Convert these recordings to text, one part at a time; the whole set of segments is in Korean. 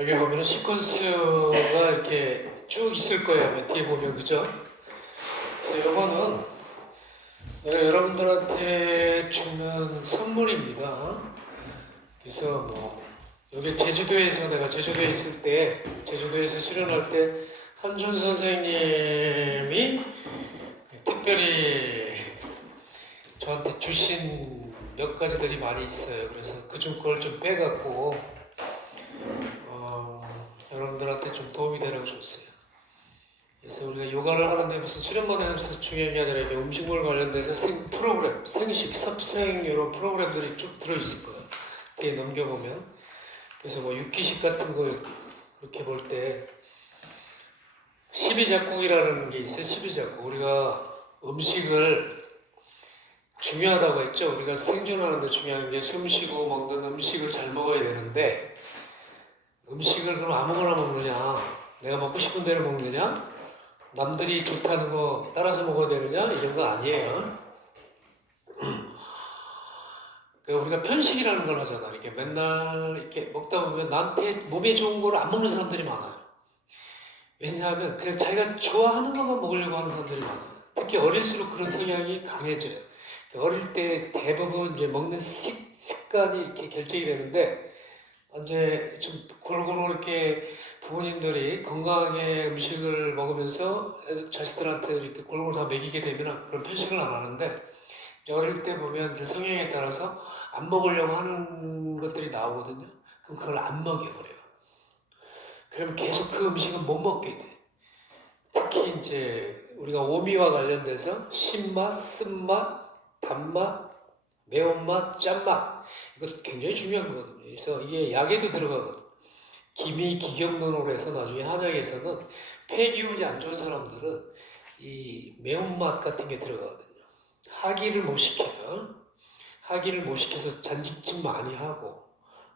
여기 보면은 시퀀스가 이렇게 쭉 있을 거예요. 맨 뒤에 보면, 그죠? 그래서 이거는 내가 여러분들한테 주는 선물입니다. 그래서 뭐, 여기 제주도에서 내가 제주도에 있을 때, 제주도에서 수련할 때, 한준 선생님이 특별히 저한테 주신 몇 가지들이 많이 있어요. 그래서 그중 걸 좀 빼갖고, 여러분들한테 좀 도움이 되라고 줬어요. 그래서 우리가 요가를 하는데 무슨 수련만 해서 중요한 게 아니라 이게 음식물 관련돼서 프로그램, 생식, 섭생 이런 프로그램들이 쭉 들어있을 거예요. 뒤에 넘겨보면. 그래서 뭐 육기식 같은 거 이렇게 볼 때 12작곡이라는 게 있어요. 12작곡. 우리가 음식을 중요하다고 했죠. 우리가 생존하는데 중요한 게 숨 쉬고 먹는 음식을 잘 먹어야 되는데 음식을 그럼 아무거나 먹느냐? 내가 먹고 싶은 대로 먹느냐? 남들이 좋다는 거 따라서 먹어야 되느냐? 이런 거 아니에요. 우리가 편식이라는 걸 하잖아. 이렇게 맨날 이렇게 먹다 보면 나한테 몸에 좋은 걸 안 먹는 사람들이 많아요. 왜냐하면 그냥 자기가 좋아하는 것만 먹으려고 하는 사람들이 많아요. 특히 어릴수록 그런 성향이 강해져요. 어릴 때 대부분 이제 먹는 습관이 이렇게 결정이 되는데 이제 좀 골고루 이렇게 부모님들이 건강하게 음식을 먹으면서 자식들한테 이렇게 골고루 다 먹이게 되면 그런 편식을 안 하는데 이제 어릴 때 보면 이제 성향에 따라서 안 먹으려고 하는 것들이 나오거든요. 그럼 그걸 안 먹여버려요. 그러면 계속 그 음식은 못 먹게 돼. 특히 이제 우리가 오미와 관련돼서 신맛, 쓴맛, 단맛, 매운맛, 짠맛 이거 굉장히 중요한 거거든요. 그래서 이게 약에도 들어가거든요. 기미 기경론으로 해서 나중에 한약에서는 폐기운이 안 좋은 사람들은 이 매운맛 같은 게 들어가거든요. 하기를 못 시켜요. 하기를 못 시켜서 잔직진 많이 하고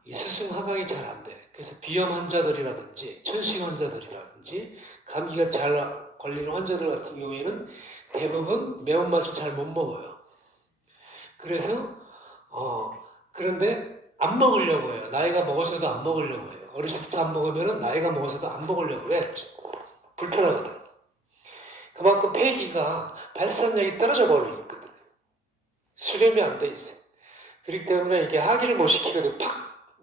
이 스승 하강이 잘 안 돼. 그래서 비염 환자들이라든지 천식 환자들이라든지 감기가 잘 걸리는 환자들 같은 경우에는 대부분 매운맛을 잘 못 먹어요. 그래서 그런데 안 먹으려고 해요. 나이가 먹어서도 안 먹으려고 해요. 어렸을 때부터 안 먹으면 나이가 먹어서도 안 먹으려고 해. 불편하거든. 그만큼 폐기가 발산력이 떨어져 버리거든. 수렴이 안 돼 있어요. 그렇기 때문에 이게 하기를 못 시키거든. 팍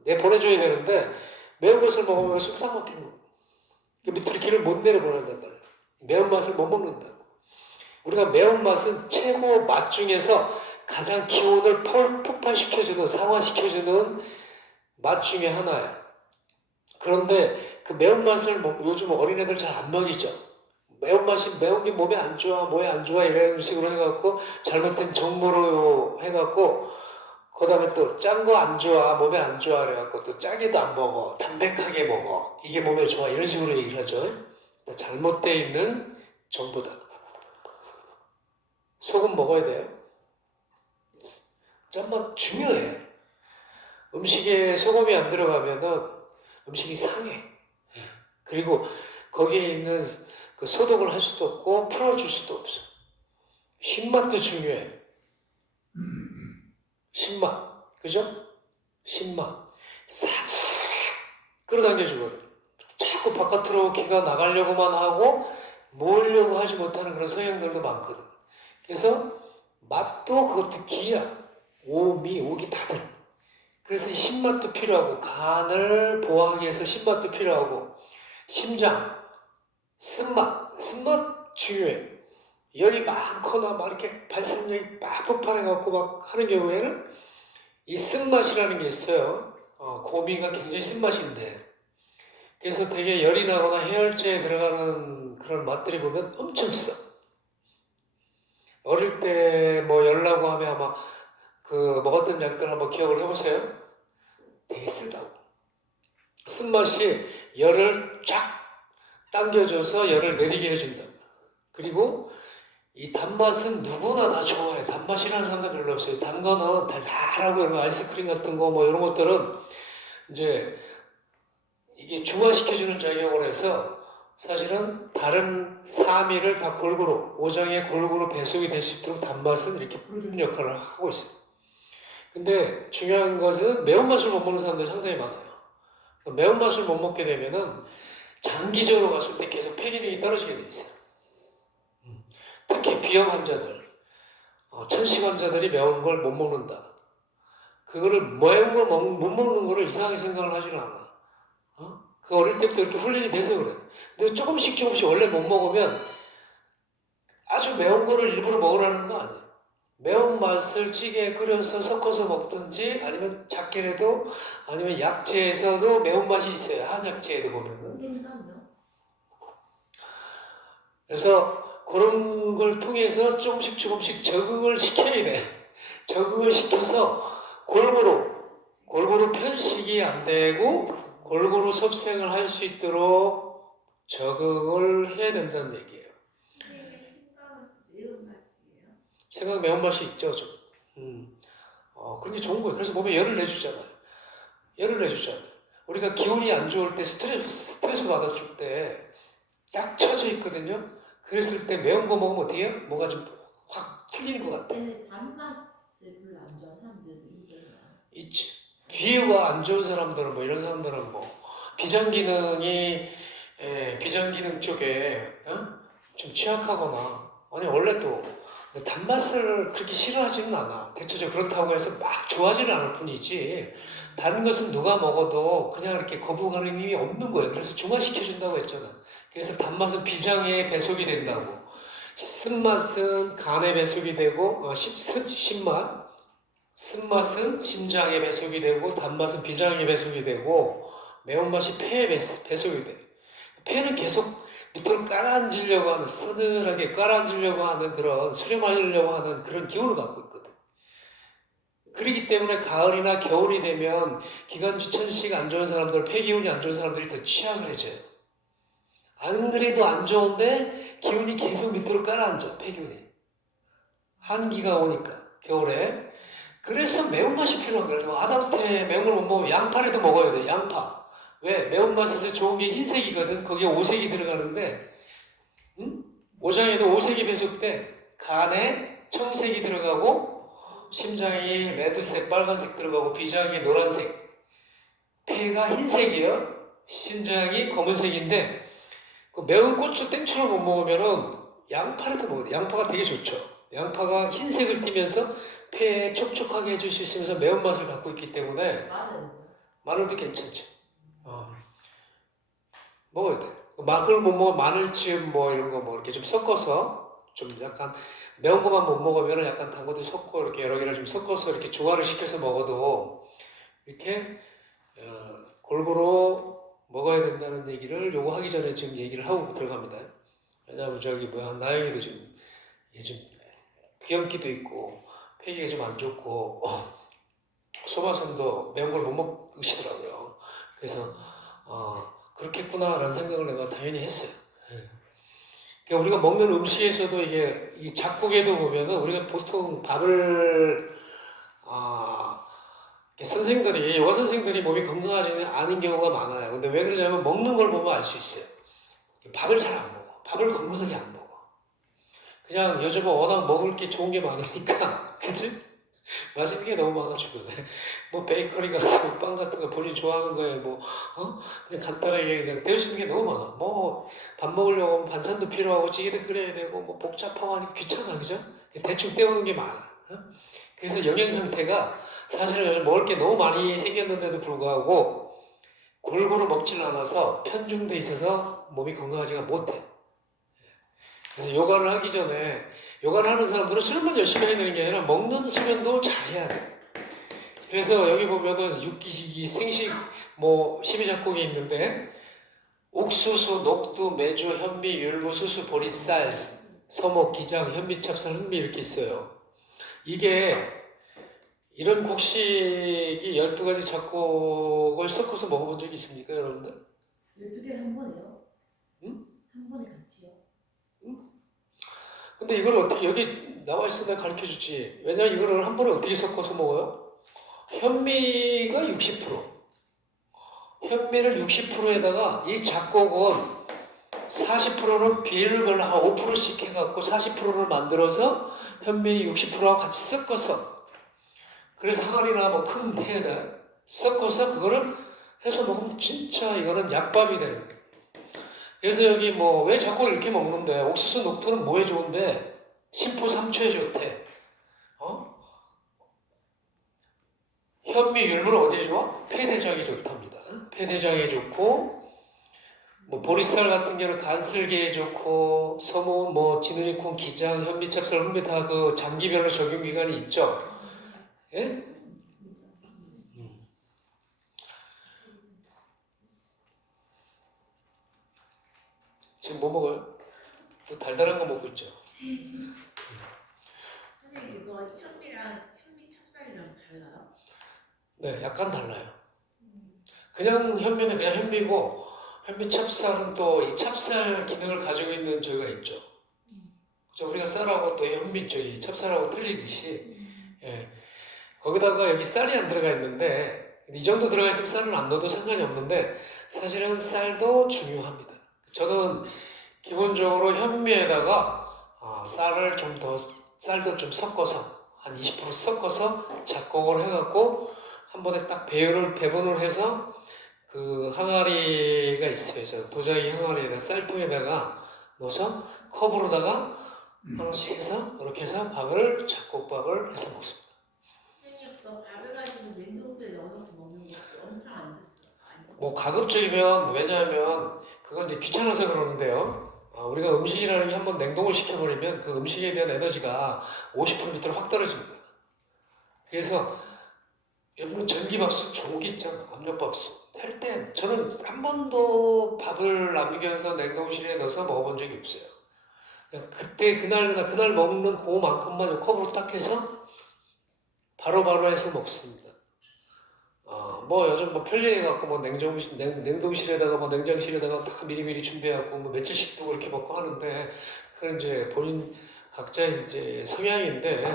내보내줘야 되는데 매운 것을 먹으면 쑥 막히는 거예요. 밑으로 기를 못 내려보낸단 말이에요. 매운맛을 못 먹는다고. 우리가 매운맛은 최고 맛 중에서 가장 기온을 폭발시켜주는, 상화시켜주는 맛 중에 하나야. 그런데 그 매운맛을 요즘 어린애들 잘 안 먹이죠. 매운맛이 매운 게 몸에 안 좋아, 뭐에 안 좋아 이런 식으로 해갖고 잘못된 정보로 해갖고 그 다음에 또 짠 거 안 좋아, 몸에 안 좋아 그래갖고 또 짜게도 안 먹어, 담백하게 먹어, 이게 몸에 좋아 이런 식으로 얘기를 하죠. 잘못되어 있는 정보다. 소금 먹어야 돼요. 짠맛 중요해. 음식에 소금이 안 들어가면은 음식이 상해. 그리고 거기에 있는 그 소독을 할 수도 없고 풀어줄 수도 없어. 신맛도 중요해. 신맛. 그죠? 신맛. 싹 끌어당겨주거든. 자꾸 바깥으로 기가 나가려고만 하고 모으려고 하지 못하는 그런 성향들도 많거든. 그래서 맛도 그것도 기야. 오미, 오기 다들. 그래서 신맛도 필요하고 간을 보호하기 위해서 신맛도 필요하고 심장, 쓴맛 중요해. 열이 많거나 막 이렇게 발산력이 막 폭발해갖고 막 하는 경우에는 이 쓴맛이라는 게 있어요. 고미가 굉장히 쓴맛인데 그래서 되게 열이 나거나 해열제에 들어가는 그런 맛들이 보면 엄청 써. 어릴 때 뭐 열나고 하면 아마 그 먹었던 약들 한번 기억을 해보세요. 되게 쓰다고. 쓴맛이 열을 쫙 당겨줘서 열을 내리게 해준다. 그리고 이 단맛은 누구나 다 좋아해. 단맛 싫어하는 사람들 별로 없어요. 단 거는 달달하고 이런 아이스크림 같은 거 뭐 이런 것들은 이제 이게 중화시켜주는 작용을 해서 사실은 다른 사미를 다 골고루, 오장에 골고루 배속이 될 수 있도록 단맛은 이렇게 풀어주는 역할을 하고 있어요. 근데 중요한 것은 매운맛을 못 먹는 사람들이 상당히 많아요. 매운맛을 못 먹게 되면은 장기적으로 갔을 때 계속 폐 기능이 떨어지게 돼 있어요. 특히 비염 환자들, 천식 환자들이 매운 걸 못 먹는다. 그거를 매운 거 못 먹는 거를 이상하게 생각을 하지는 않아. 그 어릴 때부터 이렇게 훈련이 돼서 그래. 근데 조금씩 원래 못 먹으면 아주 매운 거를 일부러 먹으라는 거 아니야. 매운맛을 찌개에 끓여서 섞어서 먹든지 아니면 작게라도 아니면 약재에서도 매운맛이 있어요. 한약재에도 보면은. 그래서 그런 걸 통해서 조금씩 적응을 시켜야 돼. 적응을 시켜서 골고루 편식이 안 되고 골고루 섭생을 할 수 있도록 적응을 해야 된다는 얘기예요. 생각 매운맛이 있죠, 좀. 그런 게 좋은 거예요. 그래서 몸에 열을 내주잖아요. 우리가 기운이 안 좋을 때 스트레스 받았을 때 쫙 처져 있거든요. 그랬을 때 매운 거 먹으면 어떻게 해요? 뭔가 좀 확 틀리는 것 같아. 단맛을 별로 안 좋아하는 사람들도 있지. 비위가 안 좋은 사람들은 뭐 이런 사람들은 뭐 비장기능 쪽에 좀 취약하거나 아니 원래 또 단맛을 그렇게 싫어하지는 않아. 대체적으로 그렇다고 해서 막 좋아하지는 않을 뿐이지 다른 것은 누가 먹어도 그냥 이렇게 거부감이 없는 거예요. 그래서 중화시켜준다고 했잖아. 그래서 단맛은 비장에 배속이 된다고. 쓴맛은 간에 배속이 되고 쓴맛은 심장에 배속이 되고 단맛은 비장에 배속이 되고 매운맛이 폐에 배속이 돼. 폐는 계속 밑으로 깔아앉으려고 하는 서늘하게 깔아앉으려고 하는 그런 수렴하려고 하는 그런 기운을 갖고 있거든. 그렇기 때문에 가을이나 겨울이 되면 기관지 천식 안 좋은 사람들, 폐 기운이 안 좋은 사람들이 더 취약해져요. 안 그래도 안 좋은데 기운이 계속 밑으로 깔아앉아, 폐 기운이. 한기가 오니까 겨울에. 그래서 매운맛이 필요한 거예요. 하다못해 매운 걸 못 먹으면 양파라도 먹어야 돼. 양파. 왜? 매운맛에서 좋은 게 흰색이거든. 거기에 오색이 들어가는데 오장에도 오색이 배속돼. 간에 청색이 들어가고 심장이 레드색, 빨간색 들어가고 비장이 노란색. 폐가 흰색이에요. 심장이 검은색인데 그 매운 고추 땡초를 못 먹으면은 양파라도 먹어야 돼. 양파가 되게 좋죠. 양파가 흰색을 띠면서 폐에 촉촉하게 해줄 수 있으면서 매운맛을 갖고 있기 때문에 마늘도 괜찮죠. 먹어야 돼. 그걸 못 먹으면 마늘즙 뭐 이런 거 뭐 이렇게 좀 섞어서 좀 약간 매운 것만 못 먹으면 약간 단 것도 섞고 이렇게 여러 개를 좀 섞어서 이렇게 중화를 시켜서 먹어도 이렇게 골고루 먹어야 된다는 얘기를 요거 하기 전에 지금 얘기를 하고 들어갑니다. 왜냐면 나영이도 요즘 비염기도 있고 폐기가 좀 안 좋고 소바선도 매운 걸 못 먹으시더라고요. 그래서 그렇겠구나라는 생각을 내가 당연히 했어요. 그러니까 우리가 먹는 음식에서도 이게 이 작곡에도 보면은 우리가 보통 밥을 선생들이 요가 선생들이 몸이 건강하지 않은 경우가 많아요. 근데 왜 그러냐면 먹는 걸 보면 알 수 있어요. 밥을 잘 안 먹어. 밥을 건강하게 안 먹어. 그냥 요즘은 워낙 먹을 게 좋은 게 많으니까, 그치? 맛있는 게 너무 많아, 주변에. 뭐, 베이커리 가서 빵 같은 거 본인 좋아하는 거에 그냥 간단하게 그냥 데울 수 있는 게 너무 많아. 밥 먹으려고 하면 반찬도 필요하고, 찌개도 끓여야 되고, 복잡하고 하니까 귀찮아, 그죠? 대충 때우는 게 많아. 그래서 영양 상태가 사실은 요즘 먹을 게 너무 많이 생겼는데도 불구하고, 골고루 먹질 않아서 편중돼 있어서 몸이 건강하지가 못해. 그래서 요가를 하기 전에 요가를 하는 사람들은 수련만 열심히 해야 되는 게 아니라 먹는 수련도 잘해야 돼. 그래서 여기 보면은 육기식이 생식 12작곡이 있는데 옥수수, 녹두, 메주, 현미, 율무, 수수, 보리쌀, 서목, 기장, 현미, 찹쌀, 흑미 이렇게 있어요. 이게 이런 곡식이 12가지 작곡을 섞어서 먹어본 적이 있습니까, 여러분들? 12개를 한 번에요? 응? 한 번에 같이요? 근데 이걸 어떻게 여기 나와 있어 내가 가르쳐 주지. 왜냐면 이거를 한 번에 어떻게 섞어서 먹어요? 현미가 60%. 현미를 60%에다가 이 작곡은 40%는 비율을 걸러 한 5%씩 해갖고 40%를 만들어서 현미 60%하고 같이 섞어서 그래서 항아리나 큰 대에다 섞어서 그거를 해서 먹으면 진짜 이거는 약밥이 되는 거예요. 그래서 여기 뭐 왜 자꾸 이렇게 먹는데 옥수수 녹두는 뭐에 좋은데 심포삼초에 좋대. 어? 현미 율무는 어디에 좋아? 폐대장에 좋답니다. 폐대장에 좋고 뭐 보리쌀 같은 경우는 간슬기에 좋고 서문 뭐 진우니콩 기장 현미찹쌀 흑미 다 그 장기별로 적용 기간이 있죠. 예? 지금 뭐 먹어요? 또 달달한 거 먹고 있죠. 선생님 이거 현미랑 현미 찹쌀이랑 달라요? 네, 약간 달라요. 그냥 현미는 그냥 현미고 현미 찹쌀은 또 이 찹쌀 기능을 가지고 있는 저희가 있죠. 그죠? 우리가 쌀하고 또 현미 저기 찹쌀하고 틀리듯이 예. 거기다가 여기 쌀이 안 들어가 있는데 이 정도 들어가 있으면 쌀을 안 넣어도 상관이 없는데 사실은 쌀도 중요합니다. 저는 기본적으로 현미에다가 쌀을 좀 더 쌀도 좀 섞어서 한 20% 섞어서 작곡을 해갖고 한 번에 딱 배분을 해서 그 항아리가 있어요. 그래서 도자기 항아리에다 쌀통에다가 넣어서 컵으로다가 하나씩 해서 이렇게 해서 밥을 작곡밥을 해서 먹습니다. 선생님 그 밥을 가지고 냉동실에 넣어놓고 먹는 것도 엄청 안 좋죠. 뭐 가급적이면 왜냐하면 그건 이제 귀찮아서 그러는데요. 우리가 음식이라는 게 한번 냉동을 시켜버리면 그 음식에 대한 에너지가 50% 밑으로 확 떨어집니다. 그래서 여러분 전기밥솥 좋은 게 있잖아. 압력밥솥. 할 때 저는 한 번도 밥을 남겨서 냉동실에 넣어서 먹어본 적이 없어요. 그냥 그때 그날 먹는 그만큼만 컵으로 딱 해서 바로바로 해서 먹습니다. 뭐 요즘 뭐 편리해갖고 뭐 냉동실에다가 뭐 냉장실에다가 다 미리미리 준비하고 뭐 며칠씩 두고 이렇게 먹고 하는데 그건 이제 본인 각자의 이제 성향인데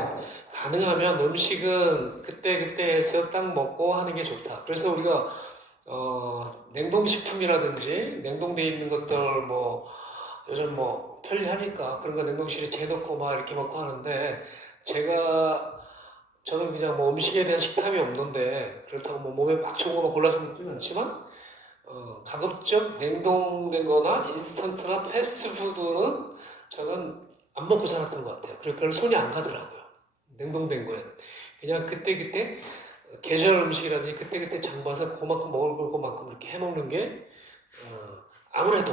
가능하면 음식은 그때 해서 딱 먹고 하는 게 좋다. 그래서 우리가 냉동식품이라든지 냉동돼 있는 것들 뭐 요즘 뭐 편리하니까 그런 거 냉동실에 재놓고 막 이렇게 먹고 하는데 저는 그냥 뭐 음식에 대한 식탐이 없는데 그렇다고 뭐 몸에 막 좋은 거만 골라서 먹지는 않지만 가급적 냉동된 거나 인스턴트나 패스트푸드는 저는 안 먹고 살았던 것 같아요. 그리고 별로 손이 안 가더라고요. 냉동된 거에는. 그냥 그때 계절 음식이라든지 그때 장 봐서 그만큼 먹을 것만큼 이렇게 해먹는 게 아무래도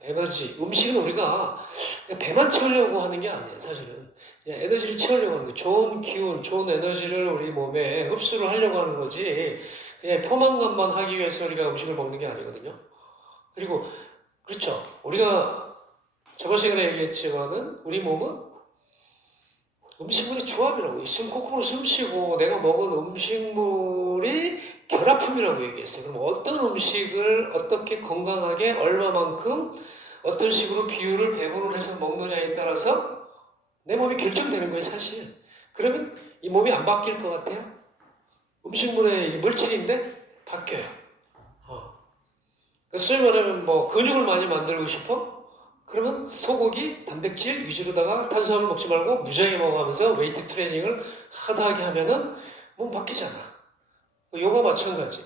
에너지, 음식은 우리가 그냥 배만 채우려고 하는 게 아니에요, 사실은. 그냥 에너지를 채우려고 하는 거. 좋은 기운, 좋은 에너지를 우리 몸에 흡수를 하려고 하는 거지, 그냥 포만감만 하기 위해서 우리가 음식을 먹는 게 아니거든요. 그리고, 그렇죠. 우리가 저번 시간에 얘기했지만은, 우리 몸은 음식물의 조합이라고. 콧구멍으로 숨 쉬고 내가 먹은 음식물이 결합품이라고 얘기했어요. 그럼 어떤 음식을 어떻게 건강하게 얼마만큼 어떤 식으로 비율을 배분을 해서 먹느냐에 따라서 내 몸이 결정되는 거예요, 사실. 그러면 이 몸이 안 바뀔 것 같아요? 음식물의 물질인데 바뀌어요. 소위 말하면 뭐 근육을 많이 만들고 싶어? 그러면 소고기, 단백질 위주로다가 탄수화물 먹지 말고 무지하게 먹어가면서 웨이트 트레이닝을 하다하게 하면은 몸 바뀌잖아. 요가 마찬가지.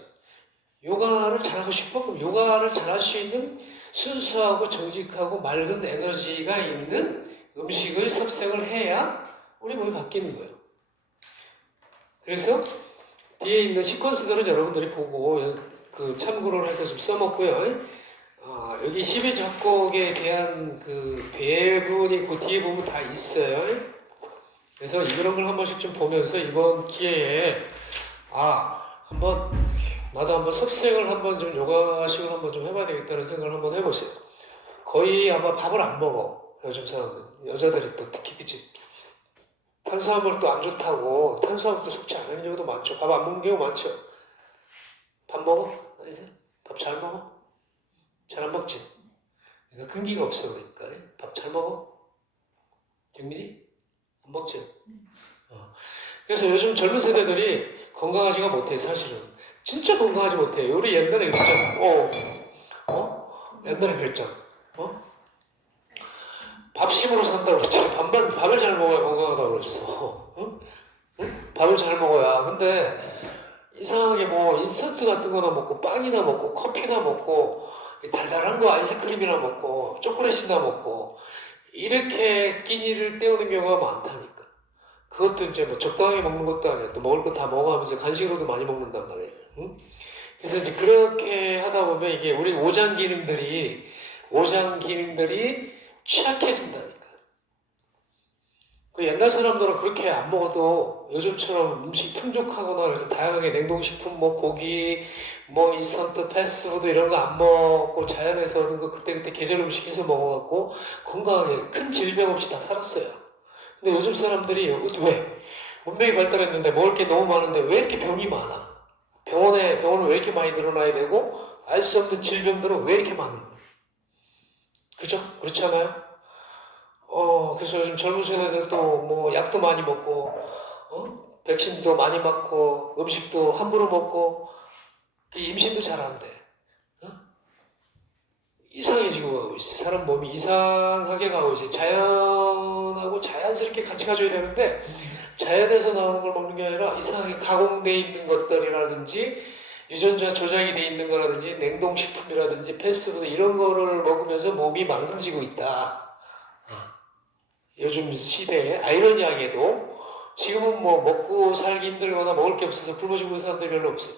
요가를 잘하고 싶어? 그럼 요가를 잘할 수 있는 순수하고 정직하고 맑은 에너지가 있는 음식을 섭생을 해야 우리 몸이 바뀌는 거예요. 그래서 뒤에 있는 시퀀스들은 여러분들이 보고 그 참고를 해서 좀 써먹고요. 여기 12작곡에 대한 그 배분이 그 뒤에 보면 다 있어요. 그래서 이런 걸 한 번씩 좀 보면서 이번 기회에 나도 한번 섭생을 한번 좀 요가식을 한번 좀 해봐야 되겠다는 생각을 한번 해보세요. 거의 아마 밥을 안 먹어. 요즘 사람들. 여자들이 또 특히 그치. 탄수화물 또 안 좋다고 탄수화물도 섭취 안 하는 경우도 많죠. 밥 안 먹는 경우 많죠. 밥 먹어? 밥 잘 먹어? 잘 안 먹지? 내가 근기가 없어 그러니까. 밥 잘 먹어? 경민이? 안 먹지? 그래서 요즘 젊은 세대들이 건강하지가 못해 사실은. 진짜 건강하지 못해. 우리 옛날에 그랬잖아. 옛날에 그랬잖아. 밥심으로 산다고 그랬잖아. 밥을 잘 먹어야 건강하다고 그랬어. 응? 밥을 잘 먹어야. 근데 이상하게 뭐 인스턴트 같은 거나 먹고 빵이나 먹고 커피나 먹고 달달한 거 아이스크림이나 먹고 초콜릿이나 먹고 이렇게 끼니를 때우는 경우가 많다니까. 그것도 이제 뭐 적당하게 먹는 것도 아니야. 또 먹을 거 다 먹어가면서 간식으로도 많이 먹는단 말이에요. 응? 그래서 이제 그렇게 하다 보면 이게 우리 오장 기능들이 취약해진다니까. 그 옛날 사람들은 그렇게 안 먹어도 요즘처럼 음식 풍족하거나 그래서 다양하게 냉동식품, 뭐 고기, 뭐 인스턴트 패스트푸드 이런 거 안 먹고 자연에서 얻은 거 그때그때 계절 음식 해서 먹어갖고 건강하게 큰 질병 없이 다 살았어요. 근데 요즘 사람들이 왜? 문명이 발달했는데 먹을 게 너무 많은데 왜 이렇게 병이 많아? 병원은 왜 이렇게 많이 늘어나야 되고 알 수 없는 질병들은 왜 이렇게 많은 거야? 그죠? 그렇지 않아요? 그래서 요즘 젊은 세대들도 뭐 약도 많이 먹고, 백신도 많이 맞고, 음식도 함부로 먹고, 그 임신도 잘 안 돼. 어? 이상해지고 가고 있어요. 사람 몸이 이상하게 가고 있어요. 자연하고 자연스럽게 같이 가줘야 되는데, 자연에서 나오는 걸 먹는 게 아니라 이상하게 가공돼 있는 것들이라든지, 유전자 조작이 돼 있는 거라든지, 냉동식품이라든지, 패스트푸드 이런 거를 먹으면서 몸이 망가지고 있다. 요즘 시대에 아이러니하게도 지금은 뭐 먹고 살기 힘들거나 먹을 게 없어서 굶어 죽는 사람들이 별로 없어요.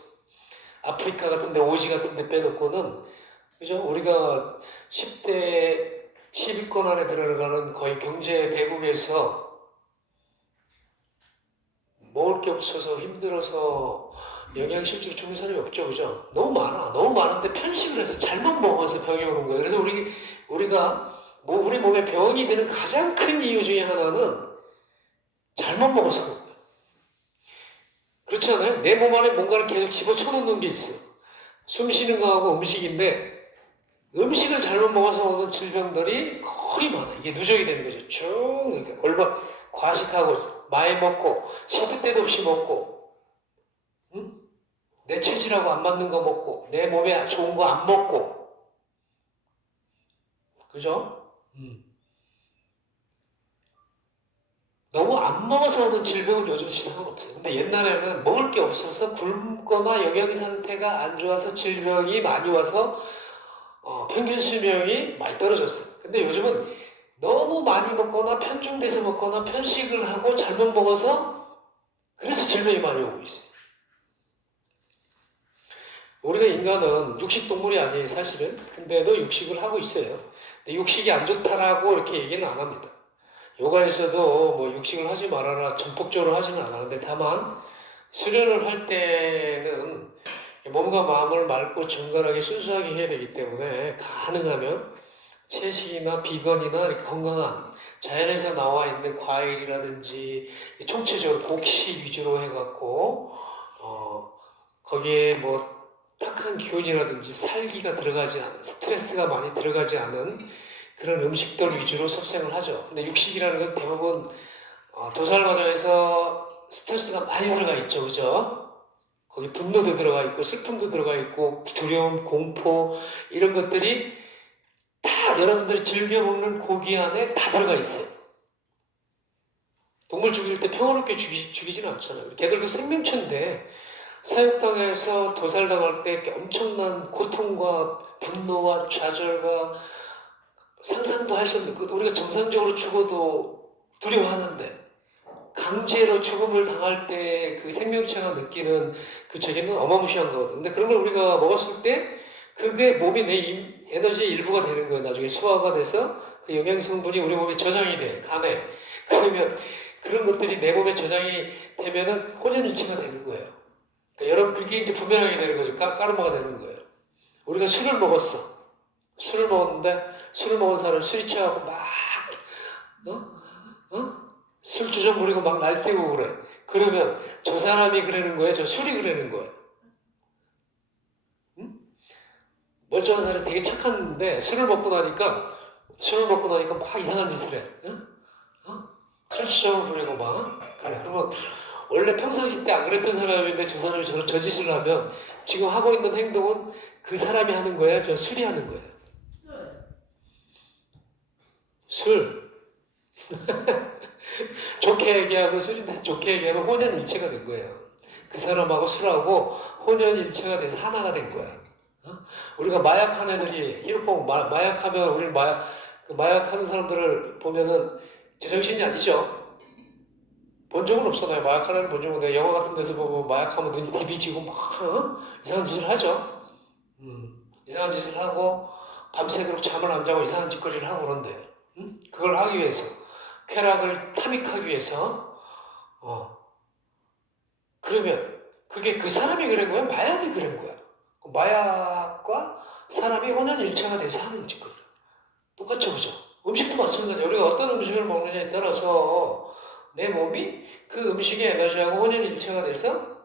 아프리카 같은데 오지 같은데 빼놓고는 그죠? 우리가 10대 10위권 안에 들어가는 거의 경제 대국에서 먹을 게 없어서 힘들어서 영양실조 죽는 사람이 없죠, 그죠? 너무 많아. 너무 많은데 편식을 해서 잘못 먹어서 병이 오는 거예요. 그래서 우리가 우리 몸에 병이 되는 가장 큰 이유 중에 하나는 잘못 먹어서 그런 거예요. 그렇지 않아요? 내 몸 안에 뭔가를 계속 집어쳐놓는 게 있어요. 숨 쉬는 거하고 음식인데 음식을 잘못 먹어서 오는 질병들이 거의 많아. 이게 누적이 되는 거죠. 쭉 이렇게 얼마 과식하고 많이 먹고 시도 때도 없이 먹고, 응? 내 체질하고 안 맞는 거 먹고 내 몸에 좋은 거 안 먹고, 그죠? 너무 안 먹어서 오는 질병은 요즘 세상은 없어요. 근데 옛날에는 먹을 게 없어서 굶거나 영양 상태가 안 좋아서 질병이 많이 와서 평균 수명이 많이 떨어졌어요. 근데 요즘은 너무 많이 먹거나 편중돼서 먹거나 편식을 하고 잘못 먹어서 그래서 질병이 많이 오고 있어요. 우리가 인간은 육식 동물이 아니에요, 사실은. 근데도 육식을 하고 있어요. 근데 육식이 안 좋다라고 이렇게 얘기는 안 합니다. 요가에서도 뭐 육식을 하지 말아라 전폭적으로 하지는 않았는데 다만 수련을 할 때는 몸과 마음을 맑고 정갈하게 순수하게 해야 되기 때문에 가능하면 채식이나 비건이나 이렇게 건강한 자연에서 나와 있는 과일이라든지 총체적으로 곡식 위주로 해갖고 거기에 뭐 탁한 기운이라든지 살기가 들어가지 않은 스트레스가 많이 들어가지 않은 그런 음식들 위주로 섭생을 하죠. 근데 육식이라는 건 대부분 도살 과정에서 스트레스가 많이 들어가 있죠, 그죠? 거기 분노도 들어가 있고 슬픔도 들어가 있고 두려움, 공포 이런 것들이 다 여러분들이 즐겨 먹는 고기 안에 다 들어가 있어요. 동물 죽일 때 평화롭게 죽이진 않잖아요. 걔들도 생명체인데 사육당해서 도살당할 때 엄청난 고통과 분노와 좌절과 상상도 할 수 없는 우리가 정상적으로 죽어도 두려워하는데 강제로 죽음을 당할 때 그 생명체가 느끼는 그 저기는 어마무시한 거거든. 근데 그런 걸 우리가 먹었을 때 그게 몸이 내 에너지의 일부가 되는 거예요. 나중에 소화가 돼서 그 영양 성분이 우리 몸에 저장이 돼 간에. 그러면 그런 것들이 내 몸에 저장이 되면은 혼연일체가 되는 거예요. 그러니까 여러분 그게 이제 부메랑이 되는 거죠. 까르마가 되는 거예요. 우리가 술을 먹었어. 술을 먹었는데 술을 먹은 사람 술이 취하고 막 술 주정 부리고 막 날뛰고 그래. 그러면 저 사람이 그러는 거예요? 저 술이 그러는 거예요? 응? 멀쩡한 사람이 되게 착한데 술을 먹고 나니까 막 이상한 짓을 해. 응? 술 주정을 부리고 막 그래. 그러면 원래 평상시 때 안 그랬던 사람인데 저 사람이 저 짓을 하면 지금 하고 있는 행동은 그 사람이 하는 거예요? 저 술이 하는 거예요? 술. 좋게 얘기하면 술인데 좋게 얘기하면 혼연일체가 된 거예요. 그 사람하고 술하고 혼연일체가 돼서 하나가 된 거야. 우리가 마약하는 애들이 히로뽕 마약하면 우리 그 마약하는 사람들을 보면은 제정신이 아니죠. 본 적은 없어. 나 마약하는 애를 본 적은 내가 영화 같은 데서 보면 마약하면 눈이 디비지고 막 이상한 짓을 하죠. 이상한 짓을 하고 밤새도록 잠을 안 자고 이상한 짓거리를 하고 그런데 그걸 하기 위해서 쾌락을 탐닉하기 위해서 그러면 그게 그 사람이 그런 거야? 마약이 그런 거야? 마약과 사람이 혼연일체가 돼서 하는 짓거리 똑같죠, 그죠? 음식도 마찬가지야. 우리가 어떤 음식을 먹느냐에 따라서 내 몸이 그 음식의 에너지하고 혼연일체가 돼서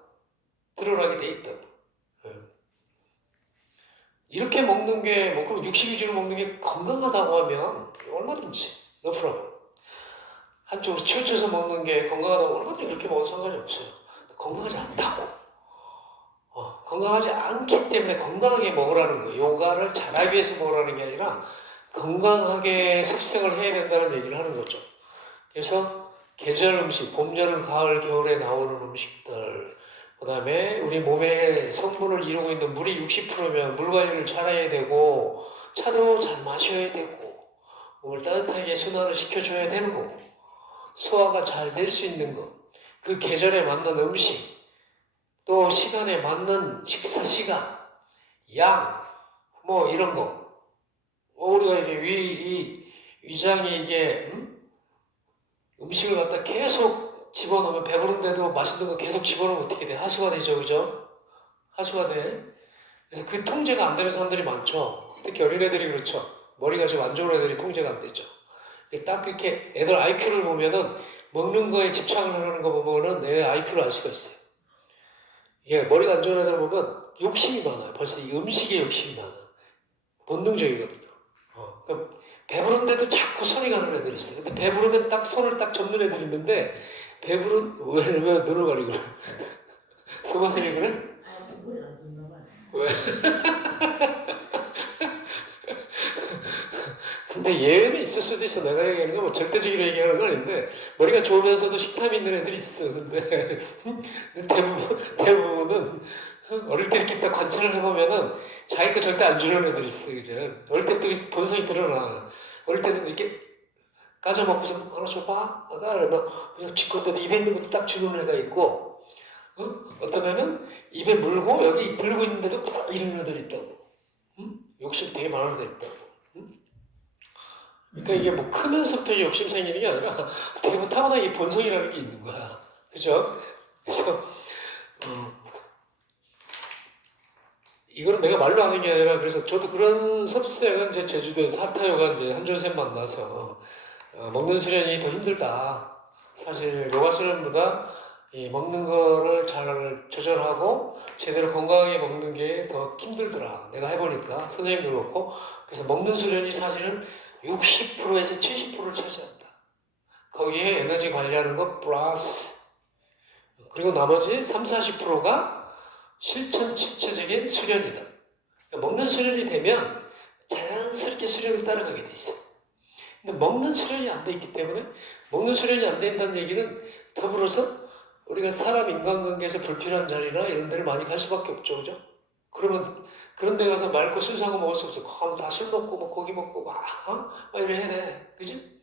드러나게 돼 있다고. 이렇게 먹는 게, 뭐, 그럼 육식 위주로 먹는 게 건강하다고 하면 얼마든지, no problem. 한쪽으로 치우쳐서 먹는 게 건강하다고 얼마든지 그렇게 먹어도 상관이 없어요. 건강하지 않다고. 건강하지 않기 때문에 건강하게 먹으라는 거예요. 요가를 잘하기 위해서 먹으라는 게 아니라 건강하게 습생을 해야 된다는 얘기를 하는 거죠. 그래서 계절 음식, 봄, 여름, 가을, 겨울에 나오는 음식들, 그 다음에 우리 몸의 성분을 이루고 있는 물이 60%면 물 관리를 잘해야 되고 차도 잘 마셔야 되고 몸을 따뜻하게 순환을 시켜줘야 되는 거고 소화가 잘 될 수 있는 거, 그 계절에 맞는 음식, 또 시간에 맞는 식사 시간, 양, 뭐 이런 거. 우리가 이게 위장이 이게 음식을 갖다 계속 집어넣으면 배부른데도 맛있는 거 계속 집어넣으면 어떻게 돼? 하수가 되죠, 그죠? 하수가 돼. 그래서 그 통제가 안 되는 사람들이 많죠. 특히 어린애들이 그렇죠. 머리가 좀 안 좋은 애들이 통제가 안 되죠. 딱 이렇게 애들 IQ를 보면은 먹는 거에 집착을 하는 거 보면은 내 IQ를 알 수가 있어요. 이게 머리가 안 좋은 애들 보면 욕심이 많아요. 벌써 이 음식에 욕심이 많아. 본능적이거든요. 그러니까 배부른데도 자꾸 손이 가는 애들이 있어요. 근데 배부르면 딱 손을 딱 접는 애들이 있는데 왜 눈을 가리고 그래? 소마생이 그래? 머리가 안 좋나 봐요. 왜? 근데 예외는 있을 수도 있어. 내가 얘기하는 건 뭐 절대적으로 얘기하는 건 아닌데 머리가 좋으면서도 식탐이 있는 애들이 있어. 근데 대부분은 어릴 때 이렇게 딱 관찰을 해보면은 자기 거 절대 안 주는 애들이 있어. 그죠? 어릴 때부터 본성이 드러나. 어릴 때도 이렇게 까져 먹고서 하나 줘봐. 그러면 그냥 지껏 입에 있는 것도 딱 주는 애가 있고 어떤 애는 입에 물고 여기 들고 있는데도 이런 애들이 있다고. 욕심 되게 많은 애들 있다고. 그러니까 이게 뭐 크면서부터 욕심 생기는 게 아니라 어떻게 보면 타고난 이 본성이라는 게 있는 거야. 그죠? 그래서 이거는 내가 말로 하는 게 아니라 그래서 저도 그런 섭생은 이제 제주도에서 하타요가 이제 한준쌤 만나서 먹는 수련이 더 힘들다. 사실 요가 수련보다 이 먹는 거를 잘 조절하고 제대로 건강하게 먹는 게 더 힘들더라. 내가 해보니까 선생님도 그렇고 그래서 먹는 수련이 사실은 60%에서 70%를 차지한다. 거기에 에너지 관리하는 거 플러스 그리고 나머지 30-40%가 실천 실체적인 수련이다. 그러니까 먹는 수련이 되면 자연스럽게 수련을 따라가게 돼 있어. 근데 먹는 수련이 안 돼 있기 때문에 먹는 수련이 안 된다는 얘기는 더불어서 우리가 사람 인간관계에서 불필요한 자리나 이런 데를 많이 갈 수밖에 없죠, 그죠? 그러면 그런 데 가서 맑고 순수한 거 먹을 수 없어. 가면 다 술 먹고 뭐 고기 먹고 막 이래 해야 돼, 그지?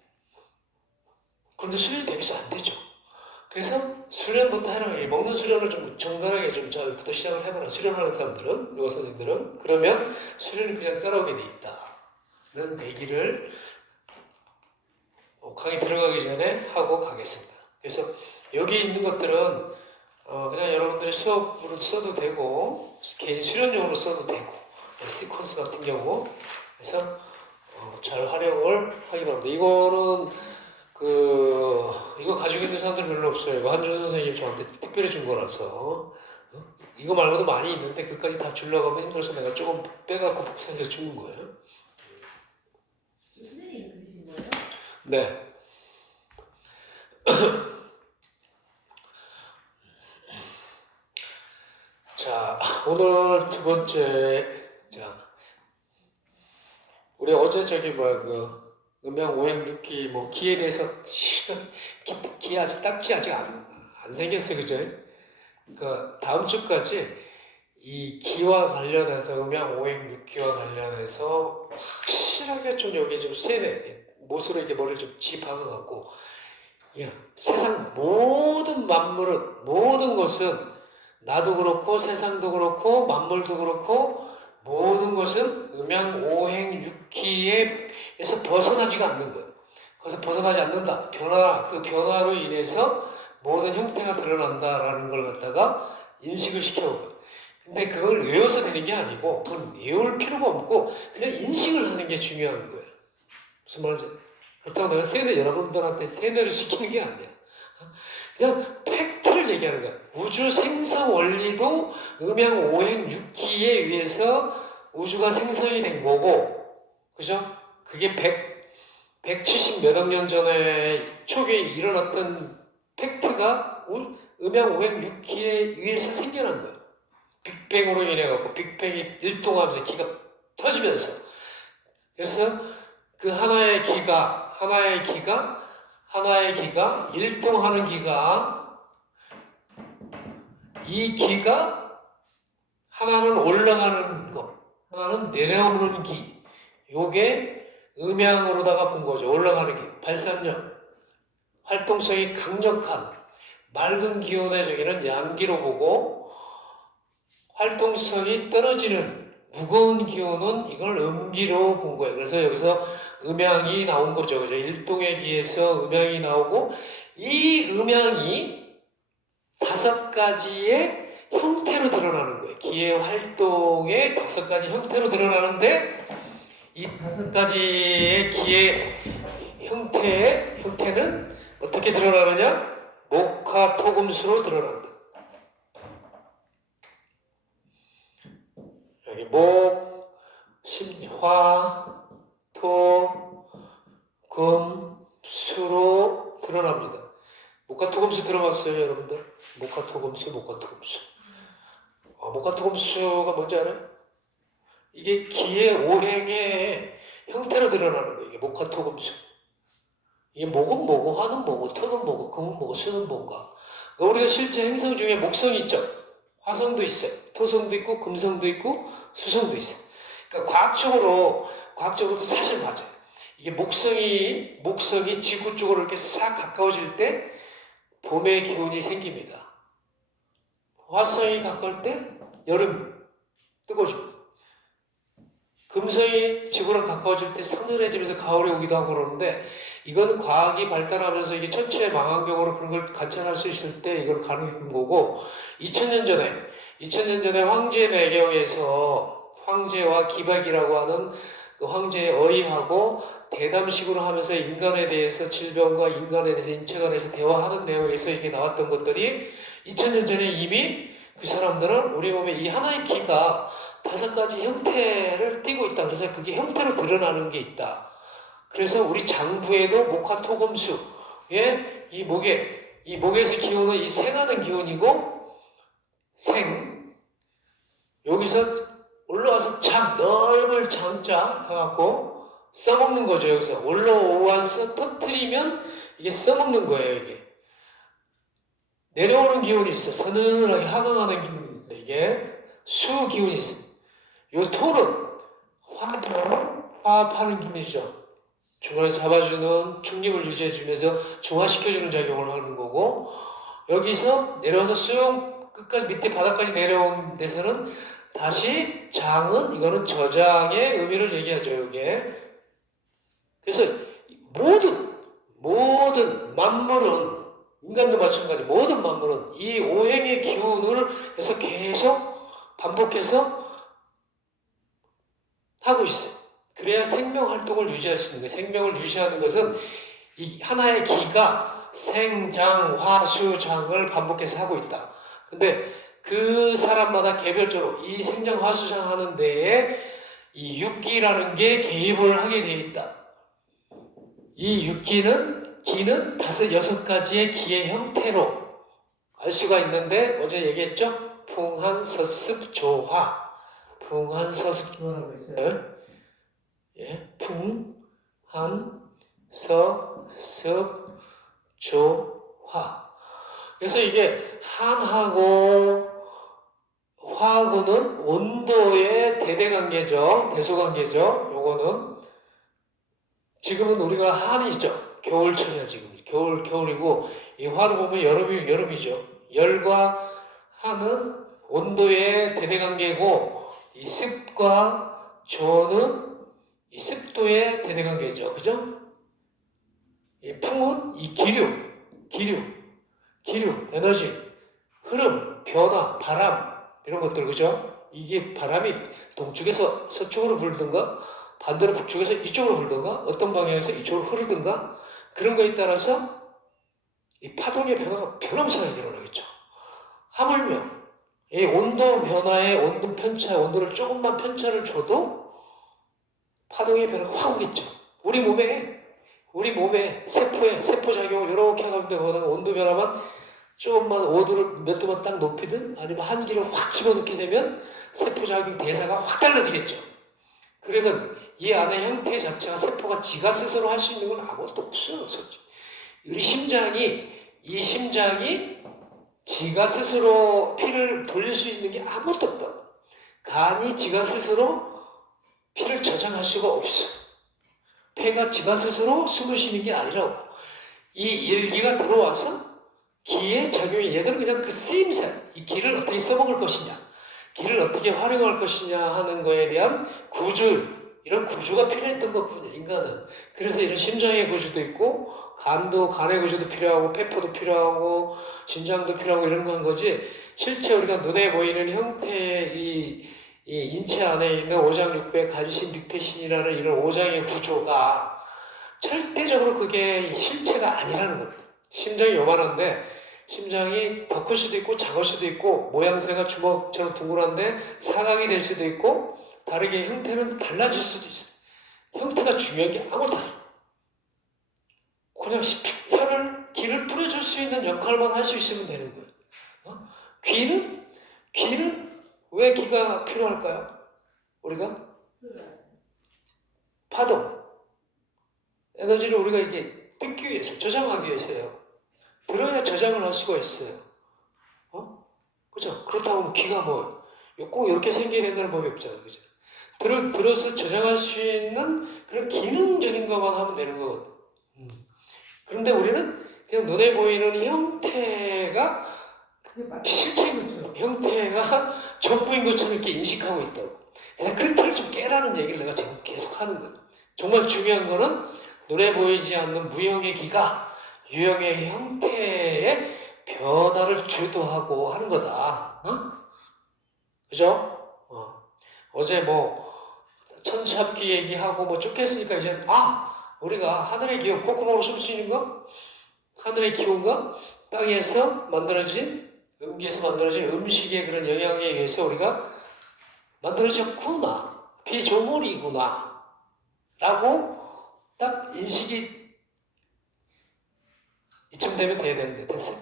그런데 수련이 되겠어 안 되죠. 그래서 수련부터 해라. 먹는 수련을 좀 정갈하게 좀 저부터 시작을 해봐라. 수련하는 사람들은, 요가 선생들은 그러면 수련이 그냥 따라오게 돼 있다는 얘기를 강의 들어가기 전에 하고 가겠습니다. 그래서 여기 있는 것들은 그냥 여러분들이 수업으로 써도 되고 개인 수련용으로 써도 되고 시퀀스 같은 경우 그래서 잘 활용을 하기 바랍니다. 이거는 이거 가지고 있는 사람들 별로 없어요. 이거 한준 선생님이 저한테 특별히 준 거라서 이거 말고도 많이 있는데 그까지 다 주려고 하면 힘들어서 내가 조금 빼갖고 복사해서 주는 거예요. 선생님이 그러신 거예요? 네. 자, 오늘 두 번째, 자, 우리 어제 음양 오행 육기 뭐 기에 대해서 기 아직 딱지 아직 안 생겼어요, 그죠? 그러니까 다음 주까지 이 기와 관련해서 음양 오행 육기와 관련해서 확실하게 좀 여기 좀 세네 못으로 이렇게 머리를 좀 짚어갖고 야, 세상 모든 만물은 모든 것은 나도 그렇고 세상도 그렇고 만물도 그렇고 모든 것은 음양 오행 육기에서 벗어나지가 않는 거예요. 거기서 벗어나지 않는다. 그 변화로 인해서 모든 형태가 드러난다라는 걸 갖다가 인식을 시켜온 거예요. 근데 그걸 외워서 되는 게 아니고 그건 외울 필요가 없고 그냥 인식을 하는 게 중요한 거예요. 무슨 말인지 그렇다고 내가 세뇌 여러분들한테 세뇌를 시키는 게 아니야. 그냥 팩트를 얘기하는 거야. 우주 생성 원리도 음양 오행 육기에 의해서 우주가 생성이 된 거고, 그죠? 그게 170 몇억 년 전에 초기에 일어났던 팩트가 음양 오행 육기에 의해서 생겨난 거야. 빅뱅으로 인해 갖고 빅뱅이 일동하면서 기가 터지면서 그래서 그 하나의 기가 일동하는 기가 이 기가 하나는 올라가는 것 하나는 내려오는 기 요게 음양으로다가 본 거죠. 올라가는 기 발산력 활동성이 강력한 맑은 기운의 저기는 양기로 보고 활동성이 떨어지는 무거운 기운은 이걸 음기로 본 거예요. 그래서 여기서 음양이 나온 거죠. 그죠? 일동의 기에서 음양이 나오고 이 음양이 5가지의 형태로 드러나는 거예요. 기의 활동의 5가지 형태로 드러나는데 이 5가지의 기의 형태는 어떻게 드러나느냐? 목화토금수로 드러난다. 여기 목, 화, 토, 금, 수로 드러납니다. 목화토금수 들어봤어요, 여러분들? 목화토금수. 목화토금수가 뭔지 알아요? 이게 기의 오행의 형태로 드러나는 거예요. 이게 목화토금수. 이게 목은 뭐고, 화는 뭐고, 토는 뭐고, 금은 뭐고, 수는 뭔가. 그러니까 우리가 실제 행성 중에 목성이 있죠. 화성도 있어요. 토성도 있고, 금성도 있고, 수성도 있어요. 그러니까 과학적으로도 사실 맞아요. 이게 목성이 지구 쪽으로 이렇게 싹 가까워질 때 봄의 기운이 생깁니다. 화성이 가까울 때 여름 뜨거워집니다. 금성이 지구랑 가까워질 때 서늘해지면서 가을이 오기도 하고 그러는데 이거는 과학이 발달하면서 이게 천체의 망원경으로 그런 걸 관찰할 수 있을 때 이걸 가능했던 거고 2000년 전에 황제 내경에서 황제와 기박이라고 하는 그 황제의 어이하고 대담식으로 하면서 인간에 대해서 질병과 인간에 대해서 인체가 대해서 대화하는 내용에서 이게 나왔던 것들이 2000년 전에 이미 그 사람들은 우리 몸에 이 하나의 기가 5가지 형태를 띠고 있다. 그래서 그게 형태로 드러나는 게 있다. 그래서 우리 장부에도 목화토금수의 이 목에서 기운은 이 생하는 기운이고 여기서 올라와서 넓을 장자 해갖고 써먹는 거죠. 여기서 올라와서 터트리면 이게 써먹는 거예요. 이게 내려오는 기운이 있어. 서늘하게 하강하는 기운이 있어. 이게 수 기운이 있어. 요 토는 화합하는 기운이죠. 중간에 잡아주는 중립을 유지해주면서 중화시켜주는 작용을 하는 거고 여기서 내려와서 수용 끝까지 밑에 바닥까지 내려온 데서는 다시 장은 이거는 저장의 의미를 얘기하죠. 이게 그래서 모든 만물은 인간도 마찬가지 모든 만물은 이 오행의 기운을 해서 계속 반복해서 하고 있어요. 그래야 생명 활동을 유지할 수 있는 거예요. 생명을 유지하는 것은 이 하나의 기가 생장화수장을 반복해서 하고 있다. 근데 그 사람마다 개별적으로 이 생장화수장 하는 데에 이 육기라는 게 개입을 하게 되어 있다. 이 기는 6가지의 기의 형태로 알 수가 있는데 어제 얘기했죠? 풍한서습조화 풍한서습조화라고 했어요. 예, 풍한서습조화 그래서 이게 한하고 화하고는 온도의 대대관계죠. 대소관계죠. 요거는 지금은 우리가 한이죠. 겨울철이야 지금. 겨울이고 이 화를 보면 여름이죠. 열과 한은 온도의 대대관계고 이 습과 조는 이 습도의 대대관계죠. 그죠? 이 풍은 이 기류, 에너지, 흐름, 변화, 바람 이런 것들 그죠? 이게 바람이 동쪽에서 서쪽으로 불든가 반대로 북쪽에서 이쪽으로 불든가 어떤 방향에서 이쪽으로 흐르든가 그런 거에 따라서 이 파동의 변화가 변함사하게 일어나겠죠. 하물며 이 온도 변화에 온도 편차, 온도를 조금만 편차를 줘도 파동의 변화가 확 오겠죠. 우리 몸에 세포에 세포작용을 이렇게 하는데 온도 변화만 조금만 5도를 몇 도만 딱 높이든 아니면 한기를 확 집어넣게 되면 세포작용 대사가 확 달라지겠죠. 그러면 이 안의 형태 자체가 세포가 지가 스스로 할 수 있는 건 아무것도 없어요. 솔직히. 이 심장이 지가 스스로 피를 돌릴 수 있는 게 아무것도 없다. 간이 지가 스스로 피를 저장할 수가 없어. 폐가 지가 스스로 숨을 쉬는 게 아니라고. 이 일기가 들어와서 기의 작용이 얘들은 그냥 그 쓰임새, 이 기를 어떻게 써먹을 것이냐, 기를 어떻게 활용할 것이냐 하는 거에 대한 이런 구조가 필요했던 것뿐이야, 인간은. 그래서 이런 심장의 구조도 있고, 간의 구조도 필요하고, 폐포도 필요하고, 심장도 필요하고 이런 건 거지, 실제 우리가 눈에 보이는 형태의 이 인체 안에 있는 오장육배, 간신, 육패신이라는 이런 오장의 구조가 절대적으로 그게 실체가 아니라는 겁니다. 심장이 요만한데 심장이 더 클 수도 있고 작을 수도 있고 모양새가 주먹처럼 둥그란데 사각이 될 수도 있고 다르게 형태는 달라질 수도 있어요. 형태가 중요한 게 아무것도 아니에요. 그냥 기를 뿌려줄 수 있는 역할만 할 수 있으면 되는 거예요. 귀는 왜 귀가 필요할까요? 우리가 파동, 에너지를 우리가 이게 뜯기 위해서, 저장하기 위해서요. 들어야 저장을 할 수가 있어요. 그죠? 그렇다고 하면 귀가 꼭 이렇게 생겨야 된다는 법이 없잖아요. 그죠? 들어서 저장할 수 있는 그런 기능적인 것만 하면 되는 거거든. 그런데 우리는 그냥 눈에 보이는 형태가 실체인 것처럼, 형태가 전부인 것처럼 이렇게 인식하고 있다고. 그래서 그 틀을 좀 깨라는 얘기를 내가 지금 계속 하는 거예요. 정말 중요한 거는 눈에 보이지 않는 무형의 기가 유형의 형태의 변화를 주도하고 하는 거다. 그죠? 어제 천샵기 얘기하고 쭉 했으니까 이제 우리가 하늘의 기온, 콧구멍으로 숨 수 있는 거? 하늘의 기온과 땅에서 만들어진 음기에서 만들어진 음식의 그런 영향에 의해서 우리가 만들어졌구나, 피조물이구나 라고 딱 인식이 이쯤 되면 돼야 되는데 됐어요?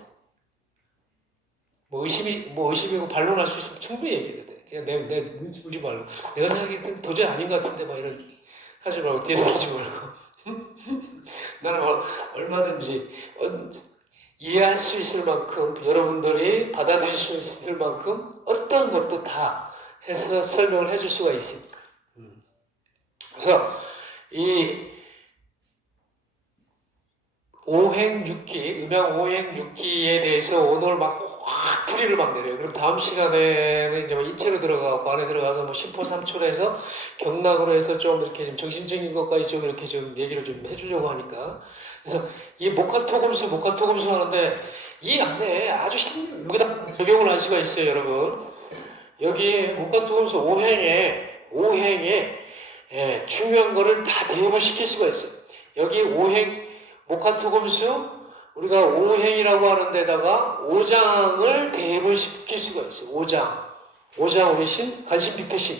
의심이고 반론할 수 있으면 충분히 얘기해야 돼. 그냥 내 눈치 보지 말고 내가 생각했을 때 도저히 아닌 것 같은데 이런 하지 말고 뒤에서 하지 말고 나는 얼마든지 이해할 수 있을 만큼 여러분들이 받아들일 수 있을 만큼 어떤 것도 다 해서 설명을 해줄 수가 있으니까. 그래서 이 오행육기, 음양오행육기에 대해서 오늘 확 풀이를 내려요. 그럼 다음 시간에는 이제 인체로 들어가고 안에 들어가서 심포삼초로 해서 경락으로 해서 좀 이렇게 좀 정신적인 것까지 좀 이렇게 좀 얘기를 좀 해주려고 하니까. 그래서 이 목화토금수 하는데 이 안에 아주 여기다 적용을 할 수가 있어요, 여러분. 여기 목화토금수 오행에 중요한 거를 다 대입을 시킬 수가 있어요. 여기 목화토금수 우리가 오행이라고 하는 데다가 오장을 대입을 시킬 수가 있어요. 오장 우리 간신비패신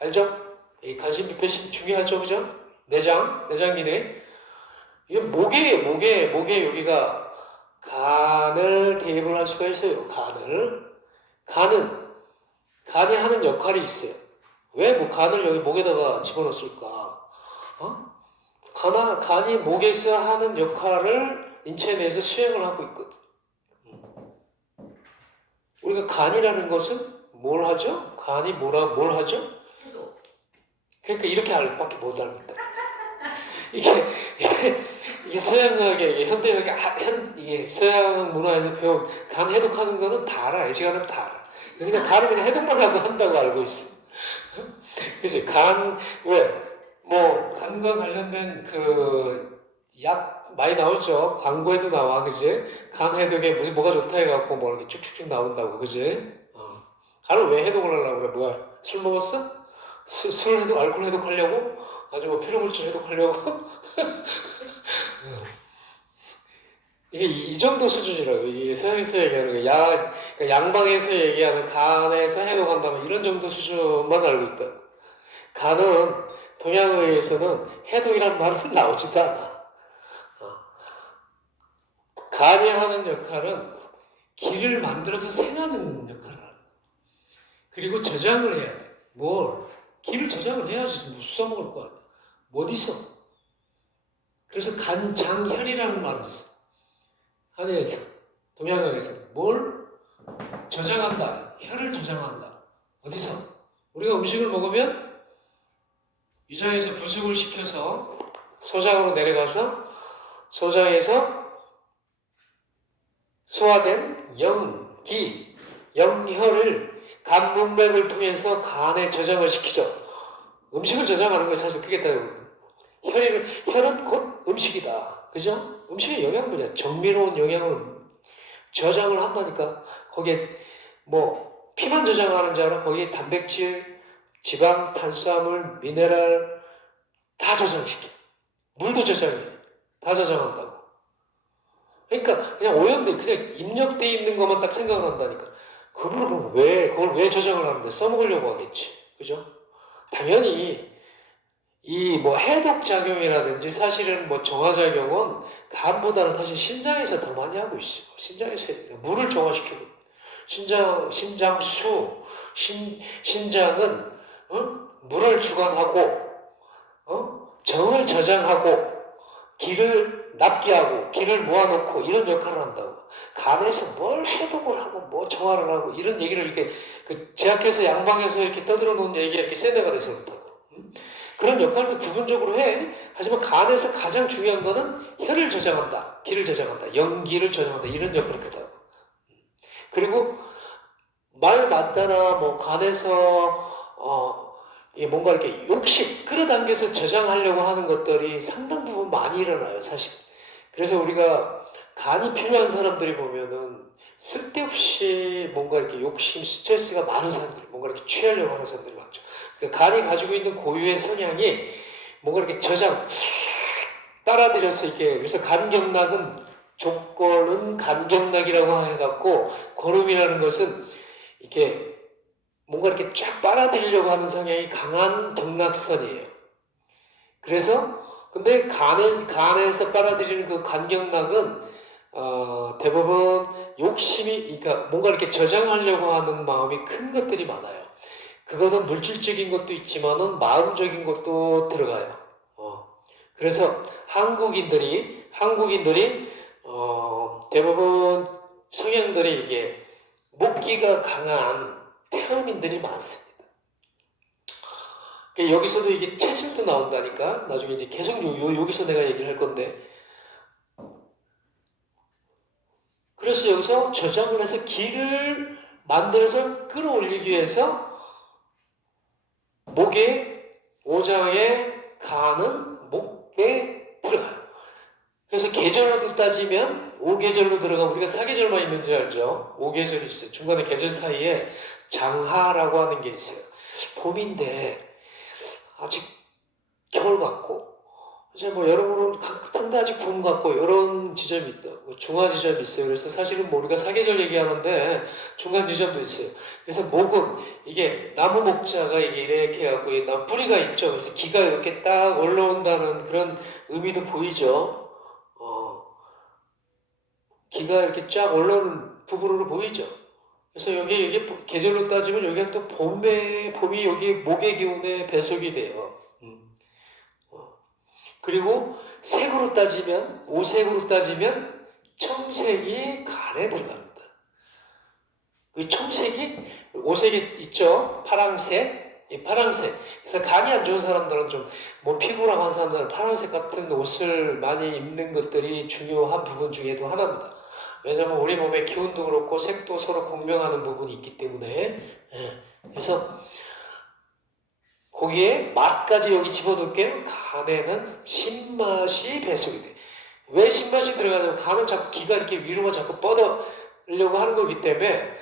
알죠? 이 간신비패신 중요하죠, 그죠? 내장기네. 이게 목에 여기가 간을 대입을 할 수가 있어요. 간이 하는 역할이 있어요. 왜 간을 여기 목에다가 집어넣었을까? 간이 목에서 하는 역할을 인체 내에서 수행을 하고 있거든. 우리가 간이라는 것은 뭘 하죠? 간이 뭘 하죠? 해도 그러니까 이렇게 밖에 못 합니다. 이게, 이게 서양학의, 이게 현대학의, 이게 서양 문화에서 배운 간 해독하는 거는 다 알아. 애지간하면 다 알아. 그러니까 간은 그냥 해독만 하고 한다고 알고 있어. 그치? 왜? 간과 관련된 약 많이 나오죠. 광고에도 나와, 그지? 간 해독에 뭐가 좋다 해갖고 이렇게 쭉쭉쭉 나온다고, 그지? 간을 왜 해독을 하려고 그래? 뭐야? 술 먹었어? 술 해독, 알코올 해독하려고? 아주 피로물질 해독하려고? 이게 이 정도 수준이라고. 이게 서양에서 얘기하는 그러니까 양방에서 얘기하는 간에서 해독한다면 이런 정도 수준만 알고 있다. 간은 동양의에서는 해독이란 말은 나오지도 않아. 간이 하는 역할은 기를 만들어서 생하는 역할을 하는. 그리고 저장을 해야 돼. 기를 저장을 해야지 써먹을 거 아니야. 어디서? 그래서 간장혈이라는 말을 써. 한의에서, 동양학에서 뭘 저장한다. 혈을 저장한다. 어디서? 우리가 음식을 먹으면 위장에서 부숙을 시켜서 소장으로 내려가서 소장에서 소화된 염혈을 간 문맥을 통해서 간에 저장을 시키죠. 음식을 저장하는 게 사실 그게 다 혈은 곧 음식이다. 그죠? 음식의 영양분이야. 정밀로운 영양을 저장을 한다니까. 거기에 피만 저장하는 줄 알아? 거기에 단백질, 지방, 탄수화물, 미네랄 다 저장시켜. 물도 저장해. 다 저장한다고. 그러니까 그냥 오염돼, 그냥 입력돼 있는 것만 딱 생각한다니까. 그걸 왜 저장을 하는데 써먹으려고 하겠지. 그죠? 당연히 이 해독작용이라든지 사실은 정화작용은 간보다는 사실 신장에서 더 많이 하고 있어. 신장에서 물을 정화시키고 신장은 물을 주관하고 정을 저장하고 기를 납기하고 기를 모아놓고 이런 역할을 한다고. 간에서 뭘 해독을 하고 정화를 하고 이런 얘기를 이렇게 제약해서 양방에서 이렇게 떠들어 놓은 얘기가 이렇게 세뇌가 돼서 그렇다고. 그런 역할도 부분적으로 해. 하지만 간에서 가장 중요한 거는 혈을 저장한다, 기를 저장한다, 염기를 저장한다 이런 역할을 하거든. 그리고 말 맞다나 간에서 뭔가 이렇게 끌어당겨서 저장하려고 하는 것들이 상당 부분 많이 일어나요, 사실. 그래서 우리가 간이 필요한 사람들이 보면은 쓸데없이 뭔가 이렇게 욕심, 스트레스가 많은 사람들이 뭔가 이렇게 취하려고 하는 사람들이 많죠. 그러니까 간이 가지고 있는 고유의 성향이 뭔가 이렇게 빨아들여서 그래서 간경락은 족골은 간경락이라고 해갖고 고름이라는 것은 이렇게 뭔가 이렇게 쫙 빨아들이려고 하는 성향이 강한 경락선이에요. 그래서 근데 간에서 빨아들이는 그 간경락은 대부분 욕심이 그러니까 뭔가 이렇게 저장하려고 하는 마음이 큰 것들이 많아요. 그거는 물질적인 것도 있지만은 마음적인 것도 들어가요. 그래서 한국인들이 대부분 성향들이 이게 목기가 강한 태음인들이 많습니다. 여기서도 이게 체질도 나온다니까. 나중에 이제 계속 여기서 내가 얘기를 할 건데. 그래서 여기서 저장을 해서 기를 만들어서 끌어올리기 위해서 오장의 간은 목에 들어가요. 그래서 계절로도 따지면 5계절로 들어가고 우리가 4계절만 있는지 알죠? 5계절이 있어요. 중간에 계절 사이에 장하라고 하는 게 있어요. 봄인데 아직 겨울 같고 이제 여러분은 같은데 아직 봄 같고 이런 지점이 있다. 중화 지점이 있어요. 그래서 사실은 우리가 사계절 얘기하는데 중간 지점도 있어요. 그래서 목은 이게 나무 목자가 이렇게 해갖고 뿌리가 있죠. 그래서 기가 이렇게 딱 올라온다는 그런 의미도 보이죠. 기가 이렇게 쫙 올라오는 부분으로 보이죠. 그래서 여기 계절로 따지면 여기가 또 봄이 여기 목의 기운에 배속이 돼요. 그리고 색으로 따지면 오색으로 따지면 청색이 간에 들어갑니다. 그 청색이 옷색이 있죠. 파랑색, 이 파랑색. 그래서 간이 안 좋은 사람들은 좀 뭐 피부라고 한 사람들은 파란색 같은 옷을 많이 입는 것들이 중요한 부분 중에도 하나입니다. 왜냐면 우리 몸의 기운도 그렇고 색도 서로 공명하는 부분이 있기 때문에. 예. 그래서 거기에 맛까지 여기 집어넣을게요. 간에는 신맛이 배속이 돼. 왜 신맛이 들어가냐면 간은 자꾸 기가 이렇게 위로만 자꾸 뻗으려고 하는 거기 때문에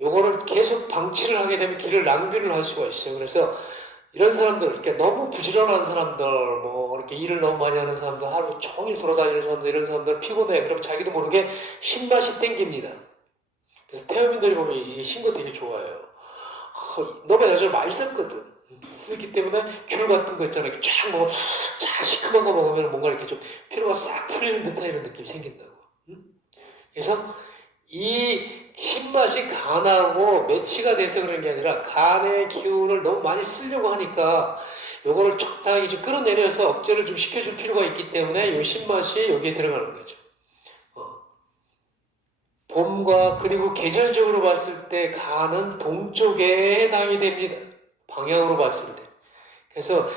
요거를 계속 방치를 하게 되면 기를 낭비를 할 수가 있어요. 그래서 이런 사람들, 이렇게 너무 부지런한 사람들, 뭐 이렇게 일을 너무 많이 하는 사람들, 하루 종일 돌아다니는 사람들, 이런 사람들 피곤해. 그럼 자기도 모르게 신맛이 땡깁니다. 그래서 태어민들이 보면 이게 신거 되게 좋아해요. 너가 예전에 많이 썼거든. 쓰기 때문에 귤 같은 거 있잖아. 이렇게 쫙 먹으면, 쫙 시큼한 거 먹으면 뭔가 이렇게 좀 피로가 싹 풀리는 듯한 이런 느낌이 생긴다고. 그래서 이 신맛이 간하고 매치가 돼서 그런 게 아니라 간의 기운을 너무 많이 쓰려고 하니까 요거를 적당히 좀 끌어내려서 억제를 좀 시켜줄 필요가 있기 때문에 요 신맛이 여기에 들어가는 거죠. 봄과 그리고 계절적으로 봤을 때 간은 동쪽에 해당이 됩니다. 방향으로 봤을 때. 그래서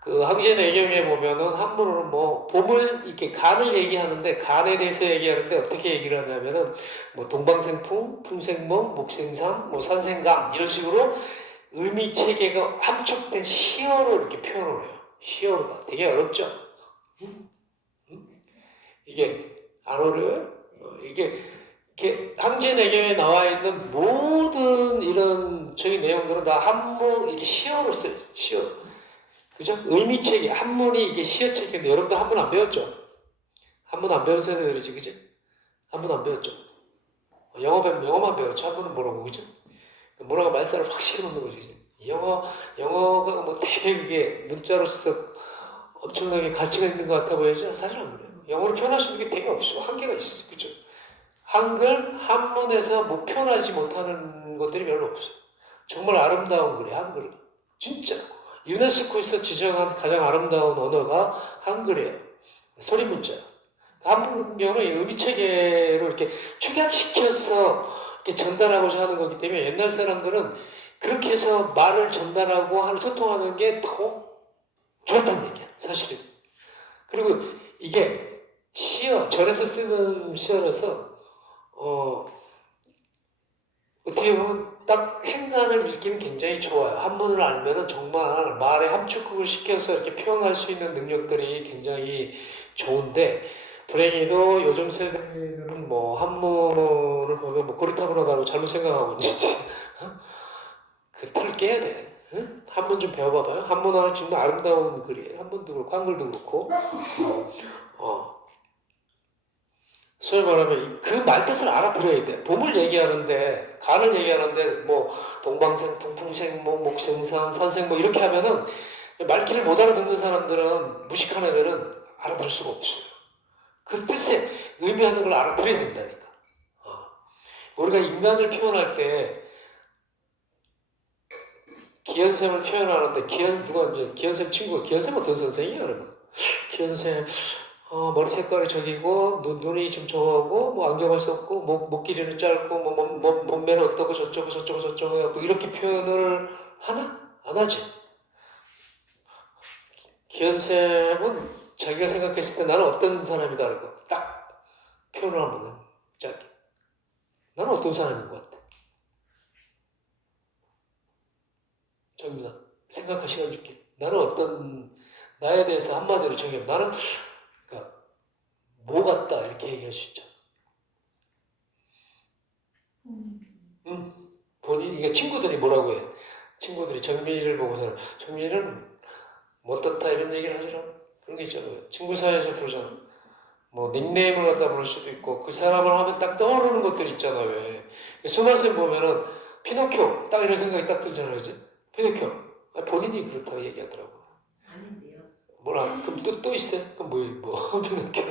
그 항제내경에 보면은 한문으로는 뭐 봄을 이렇게 간을 얘기하는데 간에 대해서 얘기하는데 어떻게 얘기를 하냐면은 뭐 동방생풍, 풍생목, 목생상, 뭐 산생강 이런 식으로 의미 체계가 함축된 시어로 이렇게 표현을 해요. 시어로가 되게 어렵죠. 이게 안 어려워요? 이게 이렇게 항제내경에 나와 있는 모든 이런 적인 내용들은 다 한문 이게 시어로 써요. 시어. 그죠? 의미체계, 한문이 이게 시어체계인데 여러분들 한문 안 배웠죠? 한문 안 배운 세대들이지, 그지? 한문 안 배웠죠? 영어 배우면 영어만 배웠죠? 한문은 뭐라고, 그죠? 뭐라고 말살을 확실히 놓는 거지, 그지? 영어가 뭐 되게 이게 문자로서 엄청나게 가치가 있는 것 같아 보이죠? 사실 안 그래요. 영어로 표현할 수 있는 게 되게 없어. 한계가 있어요, 그죠? 한글, 한문에서 뭐 표현하지 못하는 것들이 별로 없어요. 정말 아름다운 글이 한글은. 진짜. 유네스코에서 지정한 가장 아름다운 언어가 한글이에요. 소리문자. 한문 같은 경우는 의미체계로 이렇게 축약시켜서 이렇게 전달하고자 하는 거기 때문에 옛날 사람들은 그렇게 해서 말을 전달하고 소통하는 게 더 좋았다는 얘기야, 사실은. 그리고 이게 시어, 절에서 쓰는 시어라서, 어떻게 보면 딱 행간을 읽기는 굉장히 좋아요. 한문을 알면은 정말 말에 함축국을 시켜서 이렇게 표현할 수 있는 능력들이 굉장히 좋은데, 불행히도 요즘 세대는 뭐 한문을 보면 뭐 고리타분하다고 잘못 생각하고 있는지 그 틀을 깨야 돼. 응? 한문 좀 배워봐봐요. 한문화는 정말 아름다운 글이에요. 한문도 그렇고 한글도 그렇고. 어. 소위 말하면 그 말뜻을 알아들어야 돼. 봄을 얘기하는데, 간을 얘기하는데, 뭐, 동방생, 풍풍생, 뭐, 목생산, 산생, 뭐, 이렇게 하면은, 말귀를 못 알아듣는 사람들은, 무식한 애들은 알아들을 수가 없어요. 그 뜻에 의미하는 걸 알아들어야 된다니까. 우리가 인간을 표현할 때, 기현쌤을 표현하는데, 누가 이제, 기현쌤 친구, 기현쌤 어떤 선생이에요, 여러분? 기현쌤, 머리 색깔이 저기고 눈이 좀 저하고 뭐 안경을 썼고 목 길이는 짧고 뭐 몸매는 어떻고 저쩌고 해갖고 이렇게 표현을 하나? 안 하지. 기현쌤은 자기가 생각했을 때 나는 어떤 사람이다라고 딱 표현을 한번 해. 짧게. 나는 어떤 사람인 것 같아. 정민아, 생각할 시간 줄게. 나는 어떤 나에 대해서 한마디로 정해. 나는 그러니까 뭐 같다 이렇게 얘기할 수 있죠. 응. 본인이, 이게 친구들이 뭐라고 해? 친구들이 정민이를 보고서 정민이는 뭐 어떻다 이런 얘기를 하더라. 그런 게 있잖아요. 친구 사이에서 그러잖아. 뭐 닉네임을 갖다 부를 수도 있고 그 사람을 하면 딱 떠오르는 것들이 있잖아. 왜? 수만쌤 보면은 피노키오 딱 이런 생각이 딱 들잖아요. 그지? 피노키오. 본인이 그렇다고 얘기하더라고. 아닌데요. 뭐라? 그럼 또 있어요? 그럼 뭐 피노키오가.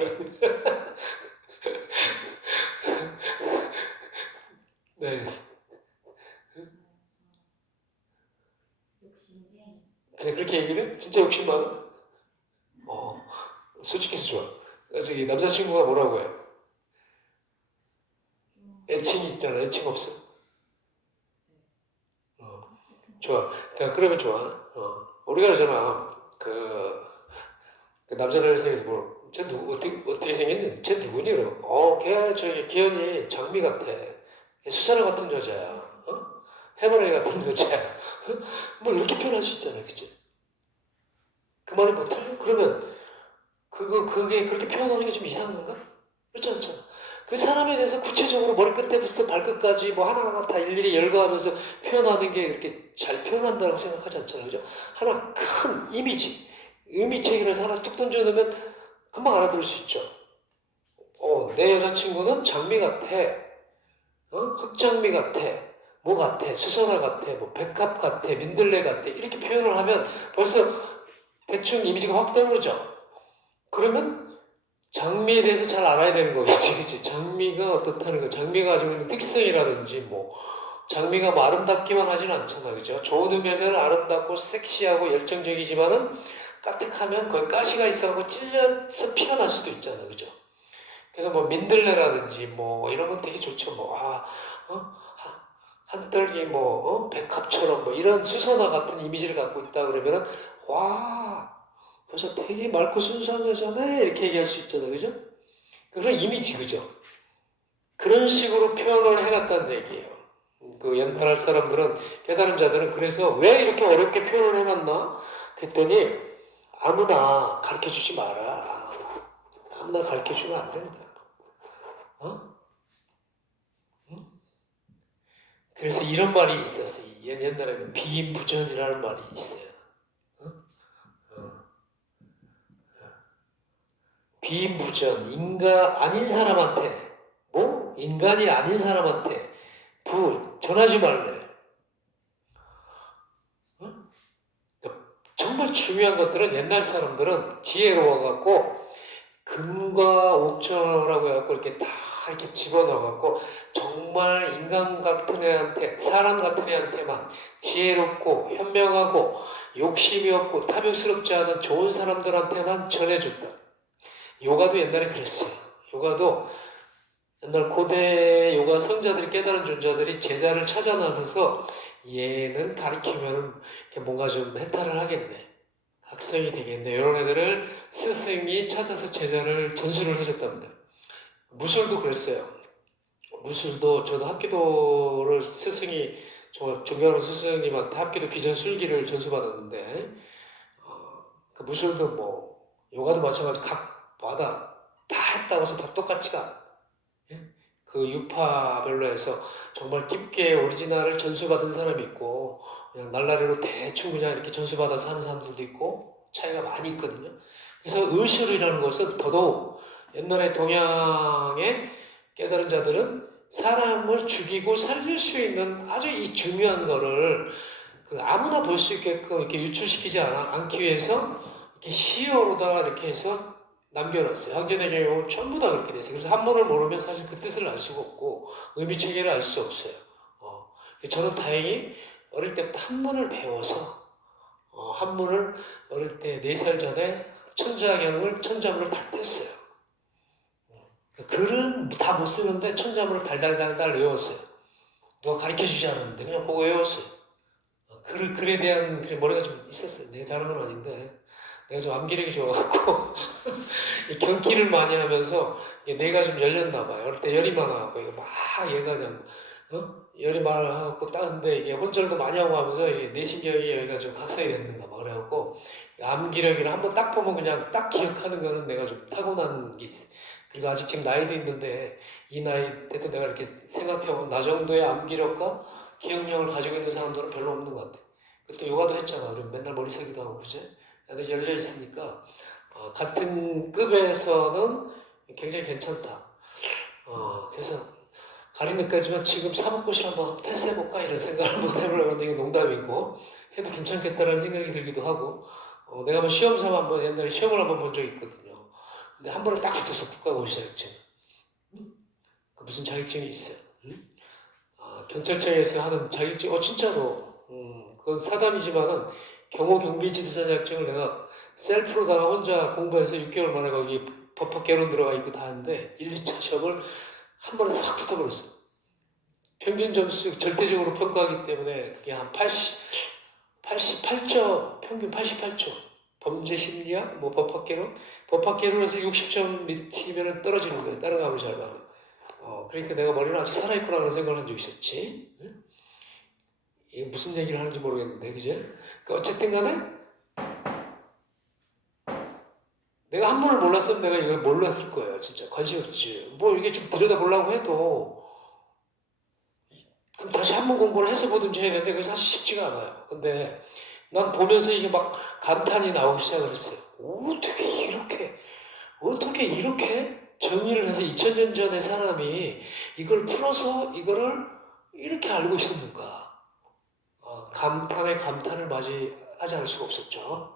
네. 욕심쟁이. 그냥 그렇게 얘기를 해? 진짜 욕심 많아? 솔직해서 좋아. 저기 남자친구가 뭐라고 해? 애칭이 있잖아. 애칭 없어? 좋아. 그러니까 그러면 좋아. 우리가 있잖아. 그 남자들 생겨서 뭐, 쟤 누구, 어떻게 생겼니? 쟤 누구니? 그러면, 걔, 저기, 기현이 장미 같아. 걔 수사랑 같은 여자야. 해바라기 같은 여자야. 뭐, 이렇게 표현할 수 있잖아. 그치? 그 말이 뭐 틀려? 그러면, 그게 그렇게 표현하는 게 좀 이상한 건가? 그렇지 않잖아. 그 사람에 대해서 구체적으로 머리끝부터 발끝까지 뭐 하나하나 다 일일이 열거하면서 표현하는 게 그렇게 잘 표현한다고 생각하지 않잖아요. 그죠? 하나 큰 이미지, 의미체계를 하나 뚝 던져놓으면 금방 알아들을 수 있죠. 내 여자친구는 장미 같아. 흑장미 같아. 뭐 같아. 수선화 같아. 뭐 백합 같아. 민들레 같아. 이렇게 표현을 하면 벌써 대충 이미지가 확 떠오르죠. 그러면 장미에 대해서 잘 알아야 되는 거겠지, 그치? 장미가 어떻다는 거, 장미가 가지고 있는 특성이라든지, 뭐, 장미가 뭐 아름답기만 하진 않잖아, 그죠? 좋은 의미에서는 아름답고 섹시하고 열정적이지만은 까뜩하면 거기 가시가 있어갖고 찔려서 피어날 수도 있잖아, 그죠? 그래서 뭐 민들레라든지 뭐 이런 건 되게 좋죠, 뭐, 한떨기 뭐, 백합처럼 뭐 이런 수선화 같은 이미지를 갖고 있다 그러면은, 와, 벌써 되게 맑고 순수한 여자네 이렇게 얘기할 수 있잖아요, 그죠? 그런 이미지, 그죠? 그런 식으로 표현을 해놨다는 얘기예요. 그 옛날 사람들은 깨달은 자들은 그래서 왜 이렇게 어렵게 표현을 해놨나? 그랬더니 아무나 가르쳐주지 마라. 아무나 가르쳐주면 안 된다. 어? 응? 그래서 이런 말이 있었어요. 옛날에는 비인부전이라는 말이 있어요. 어? 어. 비인부전, 아닌 사람한테, 뭐? 인간이 아닌 사람한테 전하지 말래. 어? 그러니까 정말 중요한 것들은 옛날 사람들은 지혜로워갖고 금과 옥천이라고 해갖고 이렇게 다 이렇게 집어넣어갖고 정말 인간 같은 애한테, 사람 같은 애한테만 지혜롭고 현명하고 욕심이 없고 탐욕스럽지 않은 좋은 사람들한테만 전해줬다. 요가도 옛날에 그랬어요. 요가도 옛날 고대 요가 성자들이 깨달은 존자들이 제자를 찾아 나서서 얘는 가리키면 뭔가 좀 해탈을 하겠네. 각성이 되겠네. 이런 애들을 스승이 찾아서 제자를 전수를 해줬답니다. 무술도 그랬어요. 무술도 저도 합기도를 스승이 저 존경하는 스승님한테 합기도 비전 술기를 전수받았는데 그 무술도 뭐 요가도 마찬가지 각마다 다 했다고 해서 다 똑같지가 않아. 예? 그 유파별로 해서 정말 깊게 오리지널을 전수받은 사람이 있고 그냥 날라리로 대충 그냥 이렇게 전수받아서 하는 사람들도 있고 차이가 많이 있거든요. 그래서 의술이라는 것은 더더욱 옛날에 동양의 깨달은 자들은 사람을 죽이고 살릴 수 있는 아주 이 중요한 거를 그 아무나 볼 수 있게끔 이렇게 유출시키지 않기 위해서 이렇게 시어로다가 이렇게 해서 남겨놨어요. 항전의 경우 전부 다 그렇게 됐어요. 그래서 한문을 모르면 사실 그 뜻을 알 수가 없고 의미 체계를 알 수 없어요. 저는 다행히 어릴 때부터 한문을 배워서 한문을 어릴 때 4살 전에 천자경을 천자문을 다 뗐어요. 글은 다 못 쓰는데 천자문을 달달달달 외웠어요. 누가 가르쳐주지 않았는데 그냥 보고 외웠어요. 글에 대한 머리가 좀 있었어요. 내가 잘하는 건 아닌데 내가 좀 암기력이 좋아갖고 경기를 많이 하면서 뇌가 좀 열렸나 봐요. 어릴 때 열이 많아갖고 이거 막 얘가 그냥 열이 많아갖고 따는데 이게 혼절도 많이 하고 하면서 이게 뇌신경이 여기가 좀 각성이 됐는가 봐. 그래갖고 암기력이랑 한번 딱 보면 그냥 딱 기억하는 거는 내가 좀 타고난 게 있어요. 그리고 아직 지금 나이도 있는데 이 나이 때도 내가 이렇게 생각해보면 나 정도의 암기력과 기억력을 가지고 있는 사람들은 별로 없는 것 같아. 또 요가도 했잖아. 그럼 맨날 머리 세기도 하고 그지? 근데 열려 있으니까 같은 급에서는 굉장히 괜찮다. 그래서 가리니까지만 지금 사법고시를 한번 패스해볼까 이런 생각을 한번 해보려고 하는데 이게 농담이고 해도 괜찮겠다라는 생각이 들기도 하고 내가 한번 시험 삼아 한번 옛날에 시험을 한번 본 적이 있거든요. 근데 한 번에 딱 붙어서 국가고시 자격증. 그 무슨 자격증이 있어요. 경찰청에서 하는 자격증, 진짜로. 그건 사담이지만은 경호 경비지도사 자격증을 내가 셀프로다가 혼자 공부해서 6개월 만에 거기 법학개론 들어가 있고 다 하는데 1, 2차 시험을 한 번에 확 붙어버렸어. 평균 점수 절대적으로 평가하기 때문에 그게 한 88점, 평균 88점. 범죄 심리학, 뭐 법학개론에서 60점 밑이면 떨어지는 거예요. 다른 과목을 잘 봐요. 그러니까 내가 머리는 아직 살아있구나 그런 생각을 한 적이 있었지. 응? 이게 무슨 얘기를 하는지 모르겠는데, 그죠? 그러니까 어쨌든 간에 내가 한문을 몰랐으면 내가 이걸 몰랐을 거예요. 진짜 관심 없지. 뭐 이게 좀 들여다보려고 해도 그럼 다시 한문 공부를 해서 보든지 해야 되는데 그게 사실 쉽지가 않아요. 근데 난 보면서 이게 막 감탄이 나오기 시작을 했어요. 어떻게 이렇게 정리를 해서 2000년 전의 사람이 이걸 풀어서 이거를 이렇게 알고 있었는가. 감탄에 감탄을 맞이하지 않을 수가 없었죠.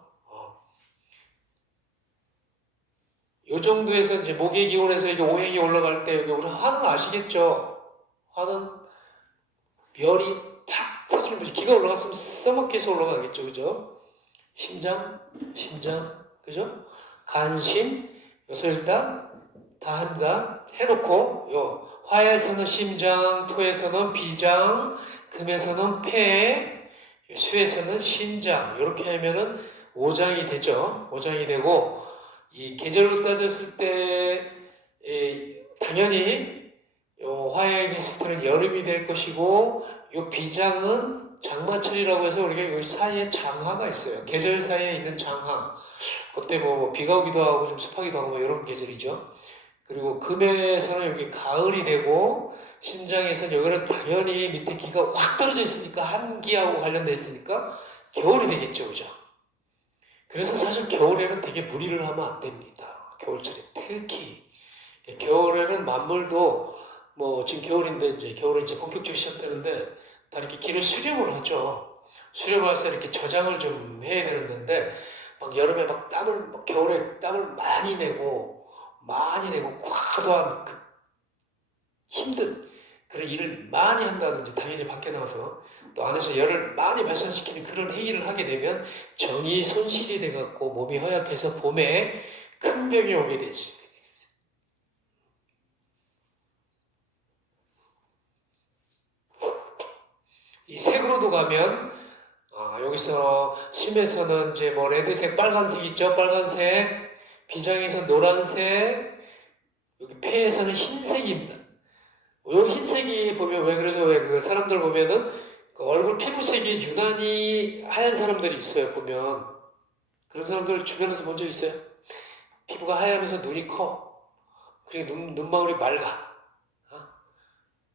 요 정도에서 이제 목의 기운에서 이게 오행이 올라갈 때 우리 화는 아시겠죠? 화는 별이 팍 터지는 거지. 기가 올라갔으면 써먹기에서 올라가겠죠, 그죠? 심장, 그죠? 간심, 여기서 일단 다 합니다. 해놓고 화에서는 심장, 토에서는 비장, 금에서는 폐, 수에서는 신장 이렇게 하면은 오장이 되죠. 오장이 되고 이 계절로 따졌을 때 당연히 화의 게스트는 여름이 될 것이고 요 비장은 장마철이라고 해서 우리가 여기 사이에 장하가 있어요. 계절 사이에 있는 장하. 그때 뭐 비가 오기도 하고 좀 습하기도 하고 뭐 이런 계절이죠. 그리고 금에서는 여기 가을이 되고 신장에서는 여기는 당연히 밑에 기가 확 떨어져 있으니까 한기하고 관련돼 있으니까 겨울이 되겠죠, 그죠? 그래서 사실 겨울에는 되게 무리를 하면 안 됩니다. 겨울철에 특히 겨울에는 만물도 뭐 지금 겨울인데 이제 겨울은 이제 본격적으로 시작되는데 다 이렇게 길을 수렴을 하죠. 수렴을 해서 이렇게 저장을 좀 해야 되는데 막 여름에 막 겨울에 땀을 많이 내고 과도한 힘든 그런 일을 많이 한다든지 당연히 밖에 나가서 또 안에서 열을 많이 발산시키는 그런 행위를 하게 되면 정이 손실이 돼갖고 몸이 허약해서 봄에 큰 병이 오게 되지. 이 색으로도 가면 여기서 심에서는 이제 뭐 레드색, 빨간색 있죠? 빨간색, 비장에서 노란색, 여기 폐에서는 흰색입니다. 요 흰색이 보면 왜 그래서 왜 그 사람들 보면은 그 얼굴 피부색이 유난히 하얀 사람들이 있어요. 보면 그런 사람들 주변에서 본 적 있어요? 피부가 하얘면서 눈이 커. 그리고 눈망울이 맑아.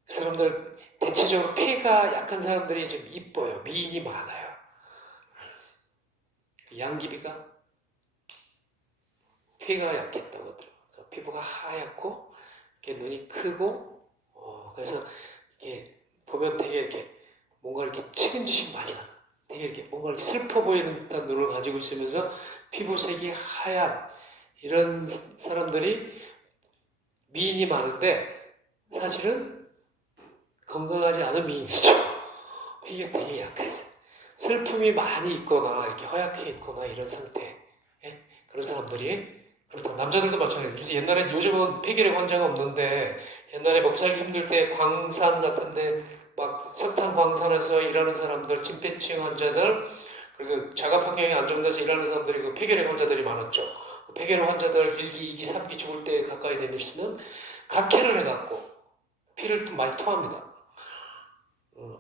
그 사람들 대체적으로 폐가 약한 사람들이 좀 이뻐요. 미인이 많아요. 양귀비가 폐가 약했다고 하더라고요. 피부가 하얗고 이렇게 눈이 크고 그래서 이렇게 보면 되게 이렇게 뭔가 이렇게 측은지심 많이 나. 되게 이렇게 뭔가 이렇게 슬퍼 보이는 듯한 눈을 가지고 있으면서 피부색이 하얀 이런 사람들이 미인이 많은데 사실은 건강하지 않은 미인이죠. 이게 되게 약해서 슬픔이 많이 있거나 이렇게 허약해 있거나 이런 상태 그런 사람들이 그렇다. 남자들도 마찬가지예요. 그래서 옛날에 요즘은 폐결핵 환자가 없는데 옛날에 먹고 살기 힘들 때 광산 같은데 막 석탄 광산에서 일하는 사람들, 진폐증 환자들 그리고 자가 환경이 안정돼서 일하는 사람들이 그 폐결핵 환자들이 많았죠. 폐결핵 환자들 1기, 2기, 3기 죽을 때 가까이 되면 각혈을 해갖고 피를 또 많이 토합니다.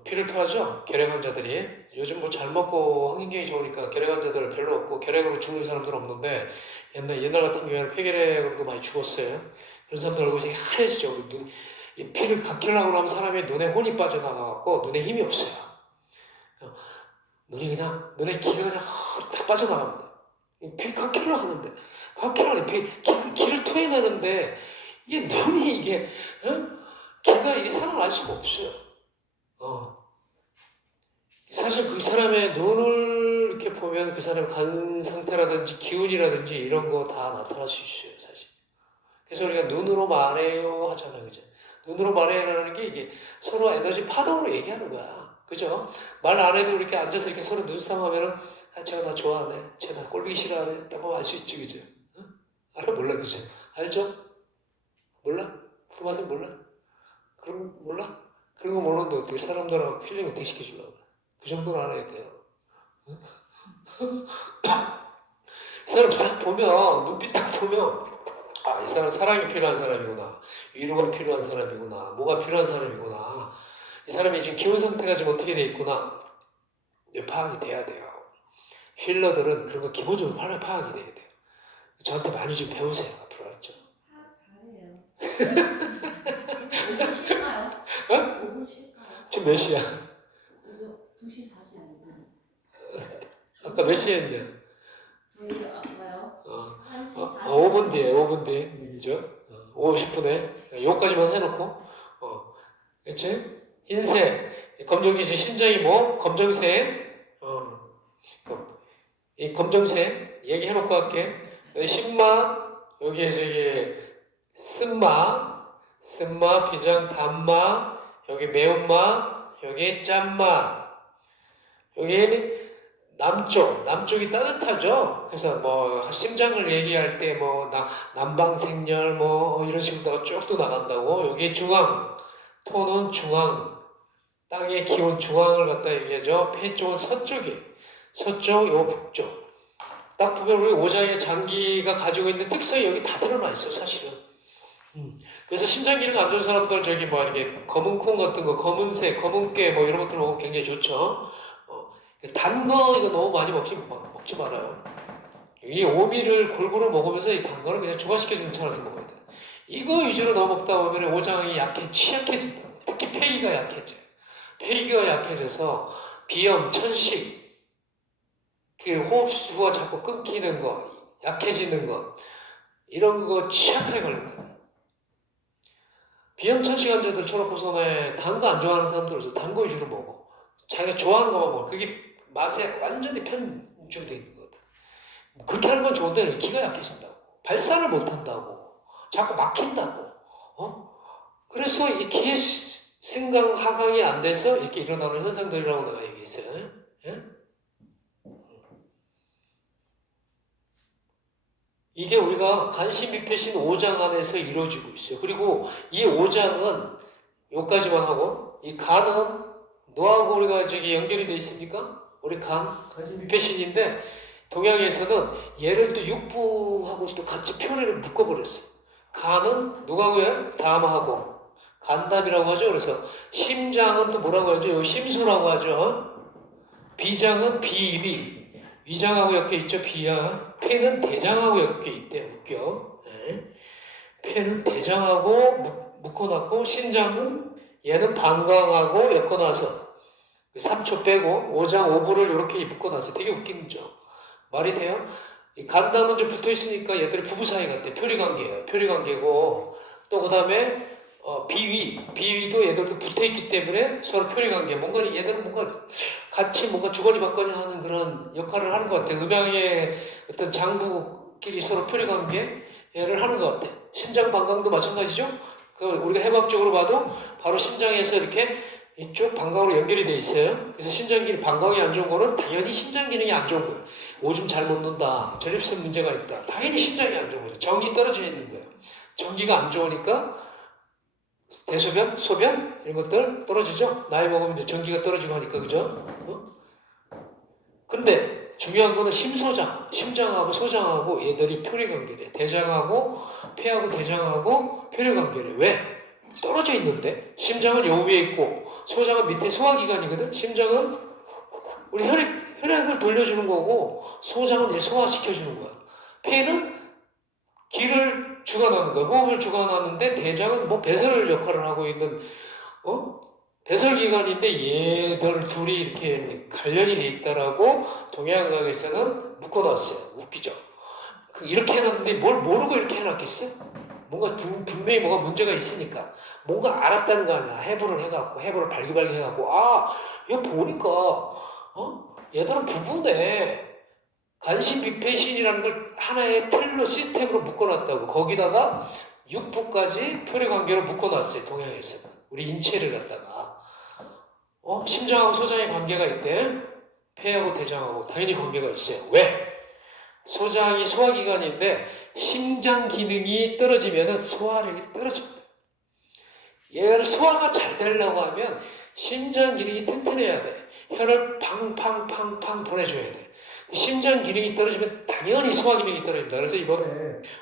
피를 토하죠? 결핵 환자들이. 요즘 뭐 잘 먹고 환경이 좋으니까 결핵 환자들 별로 없고 결핵으로 죽는 사람들 없는데 옛날 같은 경우에는 폐결핵으로도 많이 죽었어요. 그런 사람들 얼굴이 하얘지죠. 이 피를 각혈을 하고 나면 사람의 눈에 혼이 빠져나가고 눈에 힘이 없어요. 눈에 기가 그냥 다 빠져나갑니다. 피 각혈을 하는데 각혈을 기를 토해내는데 이게 눈이 이게 기가 이게 살아날 수가 없어요. 사실 그 사람의 눈을 이렇게 보면 그 사람의 간 상태라든지 기운이라든지 이런 거 다 나타날 수 있어요, 사실. 그래서 우리가 눈으로 말해요 하잖아요, 그죠? 눈으로 말해라는 게 이게 서로 에너지 파동으로 얘기하는 거야, 그죠? 말 안 해도 이렇게 앉아서 이렇게 서로 눈싸움하면은 쟤가 나 좋아하네, 쟤 나 꼴보기 싫어하네, 딱 보면 알 수 있지, 그죠? 응? 알아 몰라, 그죠? 알죠? 몰라? 그 맛을 몰라? 그럼 몰라? 그런 거 모르는데 어떻게 사람들하고 필링 어떻게 시켜주려고 그래? 그 정도는 알아야 돼요. 사람 딱 보면, 눈빛 딱 보면, 아, 이 사람 사랑이 필요한 사람이구나. 위로가 필요한 사람이구나. 뭐가 필요한 사람이구나. 이 사람이 지금 기분 상태가 지금 어떻게 돼 있구나. 파악이 돼야 돼요. 힐러들은 그런 거 기본적으로 파악이 돼야 돼요. 저한테 많이 좀 배우세요. 앞으로 알았죠? 잘해요. 5분 쉴까요? 어? 5분 쉴까요? 지금 몇 시야? 2시 45분. 아까 몇 시에 했는데? 저희 아까요? 1시 40분. 5분 뒤에, 5분 뒤에. 그죠? 50분에. 요까지만 해놓고. 그치? 흰색. 검정이지. 신장이 뭐? 검정색. 이 검정색. 얘기해놓고 할게. 신맛. 여기에 저기, 쓴맛, 비장, 단맛. 여기 매운맛. 여기 짠맛. 여기 남쪽이 따뜻하죠. 그래서 뭐 심장을 얘기할 때 뭐 남방생열 뭐 이런 식으로 쭉 또 나간다고. 여기 중앙, 토는 중앙, 땅의 기온 중앙을 갖다 얘기하죠. 폐 쪽은 서쪽, 요 북쪽. 딱 보면 우리 오장의 장기가 가지고 있는 특성이 여기 다 드러나 있어 사실은. 그래서 심장 기능 안 좋은 사람들 저기 뭐 이렇게 검은 콩 같은 거, 검은색, 검은깨 뭐 이런 것들 먹으면 굉장히 좋죠. 단 거 이거 너무 많이 먹지 말아요. 이 오미를 골고루 먹으면서 이 단 거는 그냥 중화시켜주는 차원에서 먹어야 돼. 이거 위주로 너무 먹다 보면 오장이 취약해진다. 특히 폐기가 약해져. 폐기가 약해져서 비염, 천식, 그 호흡수가 자꾸 끊기는 거, 약해지는 거 이런 거 취약하게 걸린다. 비염, 천식 환자들 초록호선에 단 거 안 좋아하는 사람들은 단 거 위주로 먹어. 자기가 좋아하는 것만 먹어. 그게 맛에 완전히 편중되어 있는 거다. 그렇게 하는 건 좋은데 기가 약해진다고. 발산을 못한다고. 자꾸 막힌다고. 그래서 이 기의 승강 하강이 안 돼서 이렇게 일어나는 현상들이라고 내가 얘기했어요. 예? 이게 우리가 간신비패신 5장 안에서 이루어지고 있어요. 그리고 이 5장은 여기까지만 하고 이 간은 너하고 우리가 저기 연결이 돼 있습니까? 우리 간신비패신인데 동양에서는 얘를 또 육부하고 또 같이 표례를 묶어버렸어요. 간은 누가고요? 담하고 간담이라고 하죠. 그래서 심장은 또 뭐라고 하죠? 여기 심수라고 하죠. 비장은 비위, 위장하고 엮여 있죠. 비야. 폐는 대장하고 엮여 있대. 웃겨. 네. 폐는 대장하고 묶어놨고 신장은 얘는 방광하고 엮어놔서 3초 빼고 5장 5부를 이렇게 묶어놨어요. 되게 웃긴 거죠. 말이 돼요? 이 간담은 좀 붙어있으니까 얘들이 부부 사이 같아. 표리관계예요. 표리관계고 또 그 다음에 비위도 얘들도 붙어있기 때문에 서로 표리관계. 뭔가 얘들은 뭔가 같이 뭔가 주거니 받거니 하는 그런 역할을 하는 것 같아. 음양의 어떤 장부끼리 서로 표리관계를 하는 것 같아. 심장 방광도 마찬가지죠. 그 우리가 해학적으로 봐도 바로 심장에서 이렇게 이쪽 방광으로 연결이 돼 있어요. 그래서 심장 기능, 방광이 안 좋은 거는 당연히 심장 기능이 안 좋은 거예요. 오줌 잘 못 논다, 전립선 문제가 있다. 당연히 심장이 안 좋은 거죠. 전기 떨어져 있는 거예요. 전기가 안 좋으니까 대소변, 소변 이런 것들 떨어지죠. 나이 먹으면 이제 전기가 떨어지고 하니까 그죠? 근데 중요한 거는 심소장, 심장하고 소장하고 얘들이 표리관계래. 대장하고 폐하고 대장하고 표리관계래. 왜? 떨어져 있는데 심장은 요 위에 있고 소장은 밑에 소화기관이거든. 심장은 우리 혈액을 돌려주는 거고 소장은 소화시켜주는 거야. 폐는 기를 주관하는 거야. 호흡을 주관하는데 대장은 뭐 배설 역할을 하고 있는 배설기관인데 얘들 둘이 이렇게 관련이 돼 있다라고 동양의학에서는 묶어놨어요. 웃기죠? 이렇게 해놨는데 뭘 모르고 이렇게 해놨겠어? 뭔가 분명히 뭐가 문제가 있으니까 뭔가 알았다는 거 아니야. 해부를 해갖고 해부를 발기발기 해갖고 이거 보니까 얘들은 부부네. 간신비패신이라는 걸 하나의 틀로 시스템으로 묶어놨다고. 거기다가 육부까지 표리관계로 묶어놨어요. 동양에서는 우리 인체를 갖다가 심장하고 소장의 관계가 있대. 폐하고 대장하고 당연히 관계가 있어요. 왜? 소장이 소화기관인데 심장 기능이 떨어지면 소화력이 떨어집니다. 얘를 소화가 잘 되려고 하면 심장 기능이 튼튼해야 돼. 혈을 팡팡팡팡 보내줘야 돼. 심장 기능이 떨어지면 당연히 소화 기능이 떨어집니다. 그래서 이번에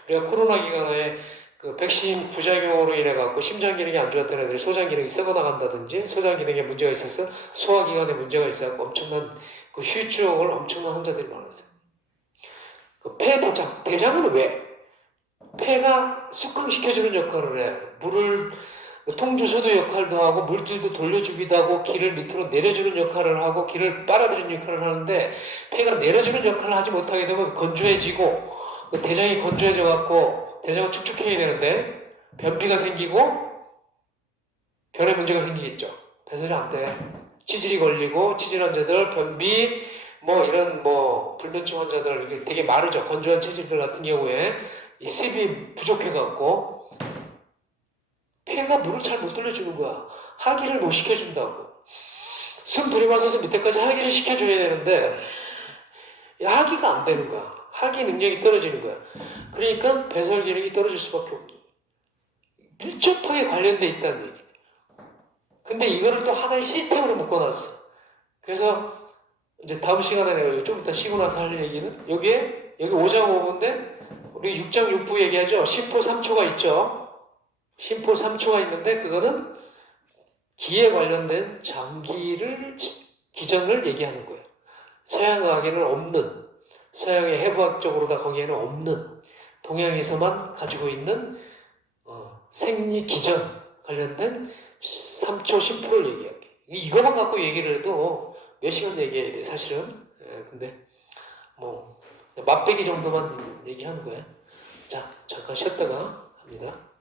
우리가 코로나 기간에 그 백신 부작용으로 인해 갖고 심장 기능이 안 좋았던 애들이 소장 기능이 썩어 나간다든지 소장 기능에 문제가 있어서 소화 기관에 문제가 있어서 엄청난 그 휴증을 엄청난 환자들이 많았어요. 그 폐대장, 대장은 왜? 폐가 숙항시켜주는 역할을 해. 물을 통주소도 역할도 하고 물질도 돌려주기도 하고 기를 밑으로 내려주는 역할을 하고 기를 빨아들이는 역할을 하는데 폐가 내려주는 역할을 하지 못하게 되면 건조해지고 그 대장이 건조해져 갖고 대장은 축축해야 되는데 변비가 생기고 변에 문제가 생기겠죠. 배설이 안 돼. 치질이 걸리고 치질 환자들 변비 뭐 이런 뭐 불면증 환자들 이게 되게 마르죠. 건조한 체질들 같은 경우에 이 습이 부족해갖고 폐가 물을 잘 못 돌려주는 거야. 하기를 못 시켜준다고. 숨 들이마셔서 밑에까지 하기를 시켜줘야 되는데 하기가 안 되는 거야. 하기 능력이 떨어지는 거야. 그러니까 배설 기능이 떨어질 수밖에 없죠. 밀접하게 관련돼 있다는 얘기. 근데 이거를 또 하나의 시스템으로 묶어놨어. 그래서 이제 다음 시간에 내가 좀 이따 쉬고 나서 할 얘기는 여기 5장 5부인데 우리 6장 6부 얘기하죠. 심포 3초가 있죠. 심포 3초가 있는데 그거는 기에 관련된 장기를 기전을 얘기하는 거예요. 서양의학에는 없는 서양의 해부학적으로다 거기에는 없는 동양에서만 가지고 있는 생리 기전 관련된 3초 심포를 얘기할게. 이거만 갖고 얘기를 해도 몇 시간 얘기해야 돼 사실은. 근데 뭐 맛배기 정도만 얘기하는 거야. 자 잠깐 쉬었다가 합니다.